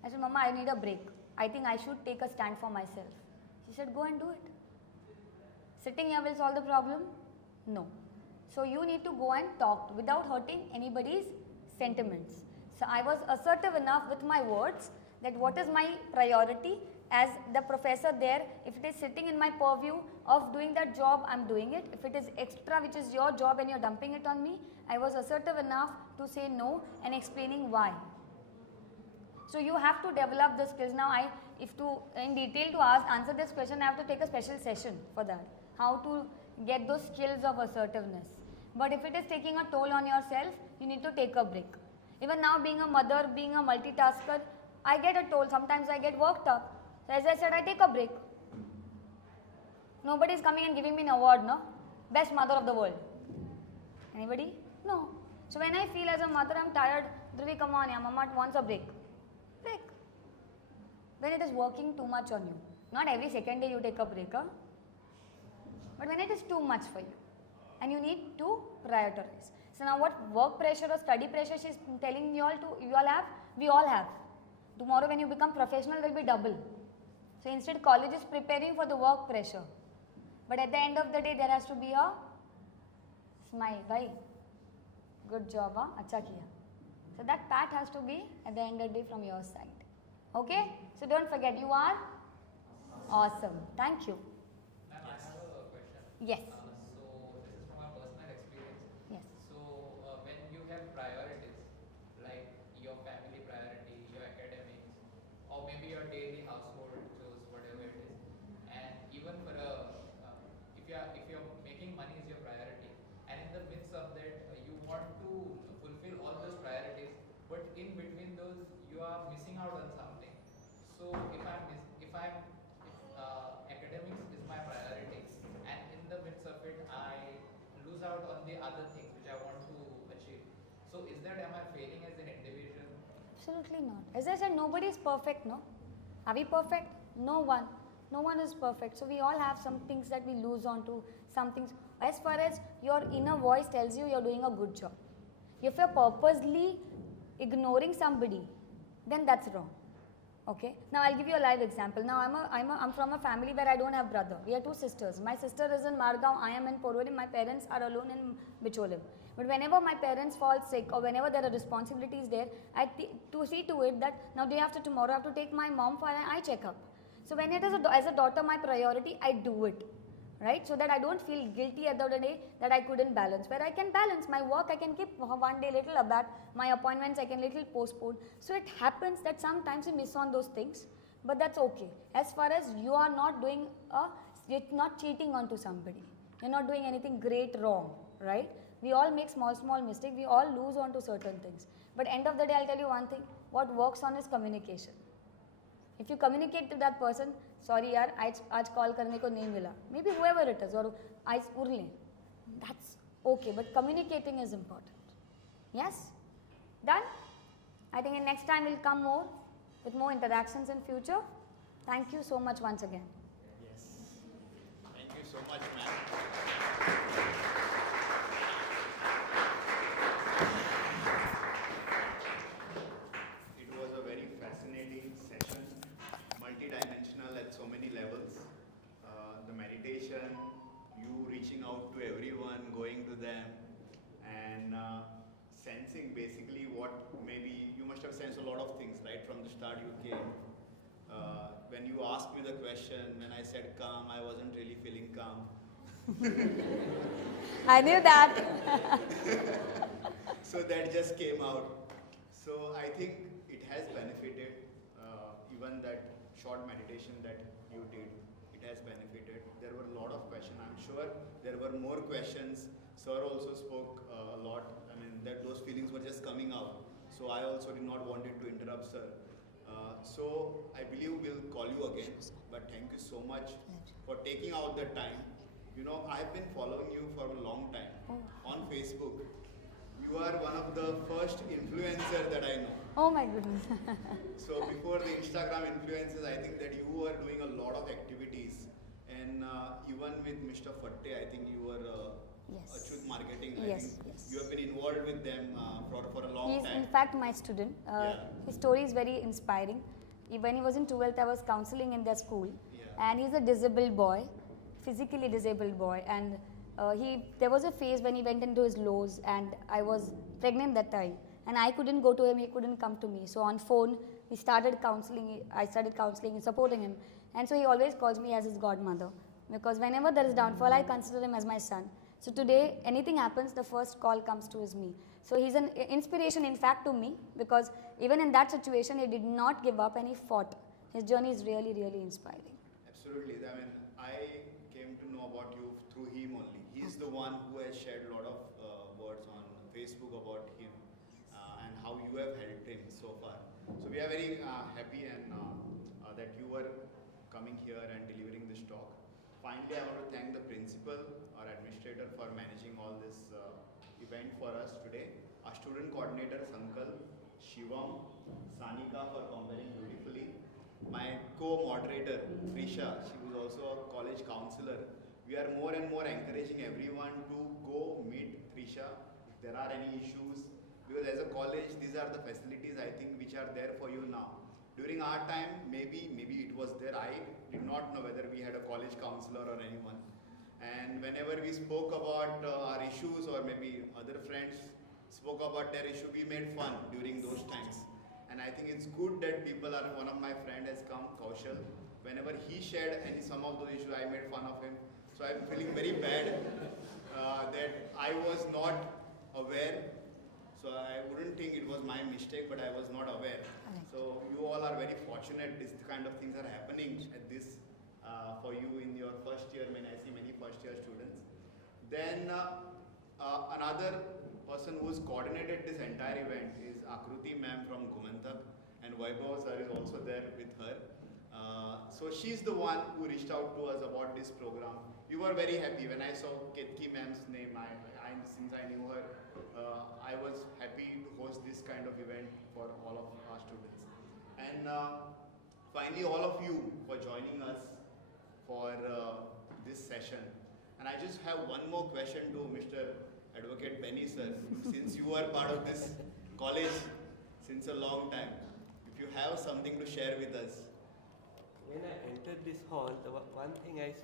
I said, Mama, I need a break. I think I should take a stand for myself. She said, go and do it. Sitting here will solve the problem? No. So you need to go and talk without hurting anybody's sentiments. So I was assertive enough with my words that what is my priority as the professor there. If it is sitting in my purview of doing that job, I am doing it. If it is extra which is your job and you are dumping it on me, I was assertive enough to say no and explaining why. So you have to develop the skills. Now in detail to answer this question, I have to take a special session for that. How to get those skills of assertiveness. But if it is taking a toll on yourself, you need to take a break. Even now, being a mother, being a multitasker, I get a toll. Sometimes I get worked up. So as I said, I take a break. Nobody is coming and giving me an award, no? Best mother of the world. Anybody? No. So when I feel as a mother, I'm tired, Dhruvi, come on, Mama wants a break. Break. When it is working too much on you. Not every second day you take a break, huh? But when it is too much for you and you need to prioritize. So now what work pressure or study pressure she is telling you all have, we all have. Tomorrow when you become professional, there will be double. So instead college is preparing for the work pressure. But at the end of the day, there has to be a smile, right? Good job, huh? Acha kiya. So that pat has to be at the end of the day from your side. Okay? So don't forget, you are awesome. Thank you. Ma'am, I have a question. Yes. So this is from our personal experience. Yes. So when you have priorities, like your family priority, your academics, or maybe your daily household chores, whatever it is, and even for if you're making money is your priority, and in the midst of that you want to fulfill all those priorities, but in between those you are missing out on something. So if academics is my priority, and in the midst of it I lose out on the other things which I want to achieve. So am I failing as an individual? Absolutely not. As I said, nobody is perfect, no? Are we perfect? No one. No one is perfect. So we all have some things that we lose on to, some things. As far as your inner voice tells you, you're doing a good job. If you're purposely ignoring somebody, then that's wrong. Okay. Now I'll give you a live example. Now I'm from a family where I don't have brother. We are two sisters. My sister is in Margaon. I am in Porvorim. My parents are alone in Bicholim. But whenever my parents fall sick or whenever there are responsibilities there, I to see to it that now day after tomorrow I have to take my mom for an eye checkup. So when it is as a daughter my priority, I do it. Right? So that I don't feel guilty at the end of the day that I couldn't balance. Where I can balance my work, I can keep one day little of that. My appointments, I can little postpone. So it happens that sometimes you miss on those things, but that's okay. As far as you are not doing you're not cheating onto somebody. You're not doing anything great wrong, right? We all make small mistakes. We all lose on to certain things. But end of the day, I'll tell you one thing. What works on is communication. If you communicate to that person, sorry yaar, आज call करने को नहीं मिला. Maybe whoever it is, or आज उड़ लें. That's okay, but communicating is important. Yes? Done? I think in next time we'll come more with more interactions in future. Thank you so much once again. Yes. Thank you so much, ma'am. It was a very fascinating session, multidimensional at so many levels. The meditation, you reaching out to everyone, going to them, and sensing basically what maybe you must have sensed a lot of things right from the start you came. When you asked me the question, when I said calm, I wasn't really feeling calm. I knew that. So that just came out. So I think it has benefited, even that short meditation that you did, it has benefited. There were a lot of questions. I'm sure there were more questions. Sir also spoke a lot. I mean, that those feelings were just coming out. So I also did not want it to interrupt, sir. So I believe we'll call you again. But thank you so much for taking out the time. You know, I've been following you for a long time on Facebook. You are one of the first influencers that I know. Oh my goodness. So before the Instagram influences, I think that you were doing a lot of activities. And even with Mr. Fatte, I think you were Yes. Achut Marketing. I Yes, think yes. you have been involved with them for a long He is time. in fact my student. His story is very inspiring. When he was in 12th, I was counseling in their school. Yeah. And he's a disabled boy, physically disabled boy. And there was a phase when he went into his lows, and I was pregnant that time. And I couldn't go to him, he couldn't come to me. So on phone, we started counseling. I started counseling and supporting him. And so he always calls me as his godmother. Because whenever there is downfall, I consider him as my son. So today, anything happens, the first call comes to is me. So he's an inspiration, in fact, to me, because even in that situation, he did not give up and he fought. His journey is really, really inspiring. Absolutely. I mean, I came to know about you through him only. He's the one who has shared a lot of words on Facebook about him and how you have helped him so far. So we are very happy and that you were coming here and delivering this talk. Finally, I want to thank the principal or administrator for managing all this event for us today. Our student coordinator, Sankal, Shivam, Sanika for comparing beautifully. My co-moderator, Trisha, she was also a college counselor. We are more and more encouraging everyone to go meet Trisha if there are any issues. Because as a college, these are the facilities I think which are there for you now. During our time, maybe it was there. I did not know whether we had a college counselor or anyone. And whenever we spoke about our issues, or maybe other friends spoke about their issue, we made fun during those times. And I think it's good that people are, one of my friend has come, Kaushal. Whenever he shared some of those issues, I made fun of him. So I'm feeling very bad that I was not aware. So I wouldn't think it was my mistake, but I was not aware. Right. So you all are very fortunate. This kind of things are happening at this for you in your first year. When I see many first year students, then another person who's coordinated this entire event is Aakruti ma'am from Gomantak, and Vaibhav sir is also there with her. So she's the one who reached out to us about this program. We were very happy when I saw Ketaki ma'am's name. Since I knew her, I was happy to host this kind of event for all of our students. And finally, all of you for joining us for this session. And I just have one more question to Mr. Advocate Benny sir. Since you are part of this college since a long time, if you have something to share with us. When I entered this hall, the one thing I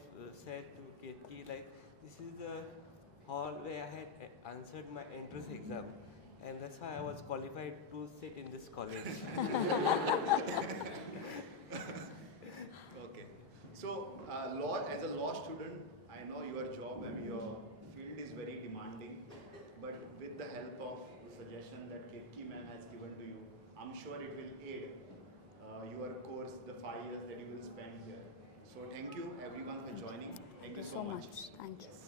said to Ketaki, like, this is the hall where I had answered my entrance exam, and that's why I was qualified to sit in this college. Okay. So, as a law student, I know your job and your field is very demanding, but with the help of the suggestion that Ketaki ma'am has given to you, I'm sure it will aid your course, the 5 years that you will spend here. So thank you everyone for joining. Thank you so much. Thank you.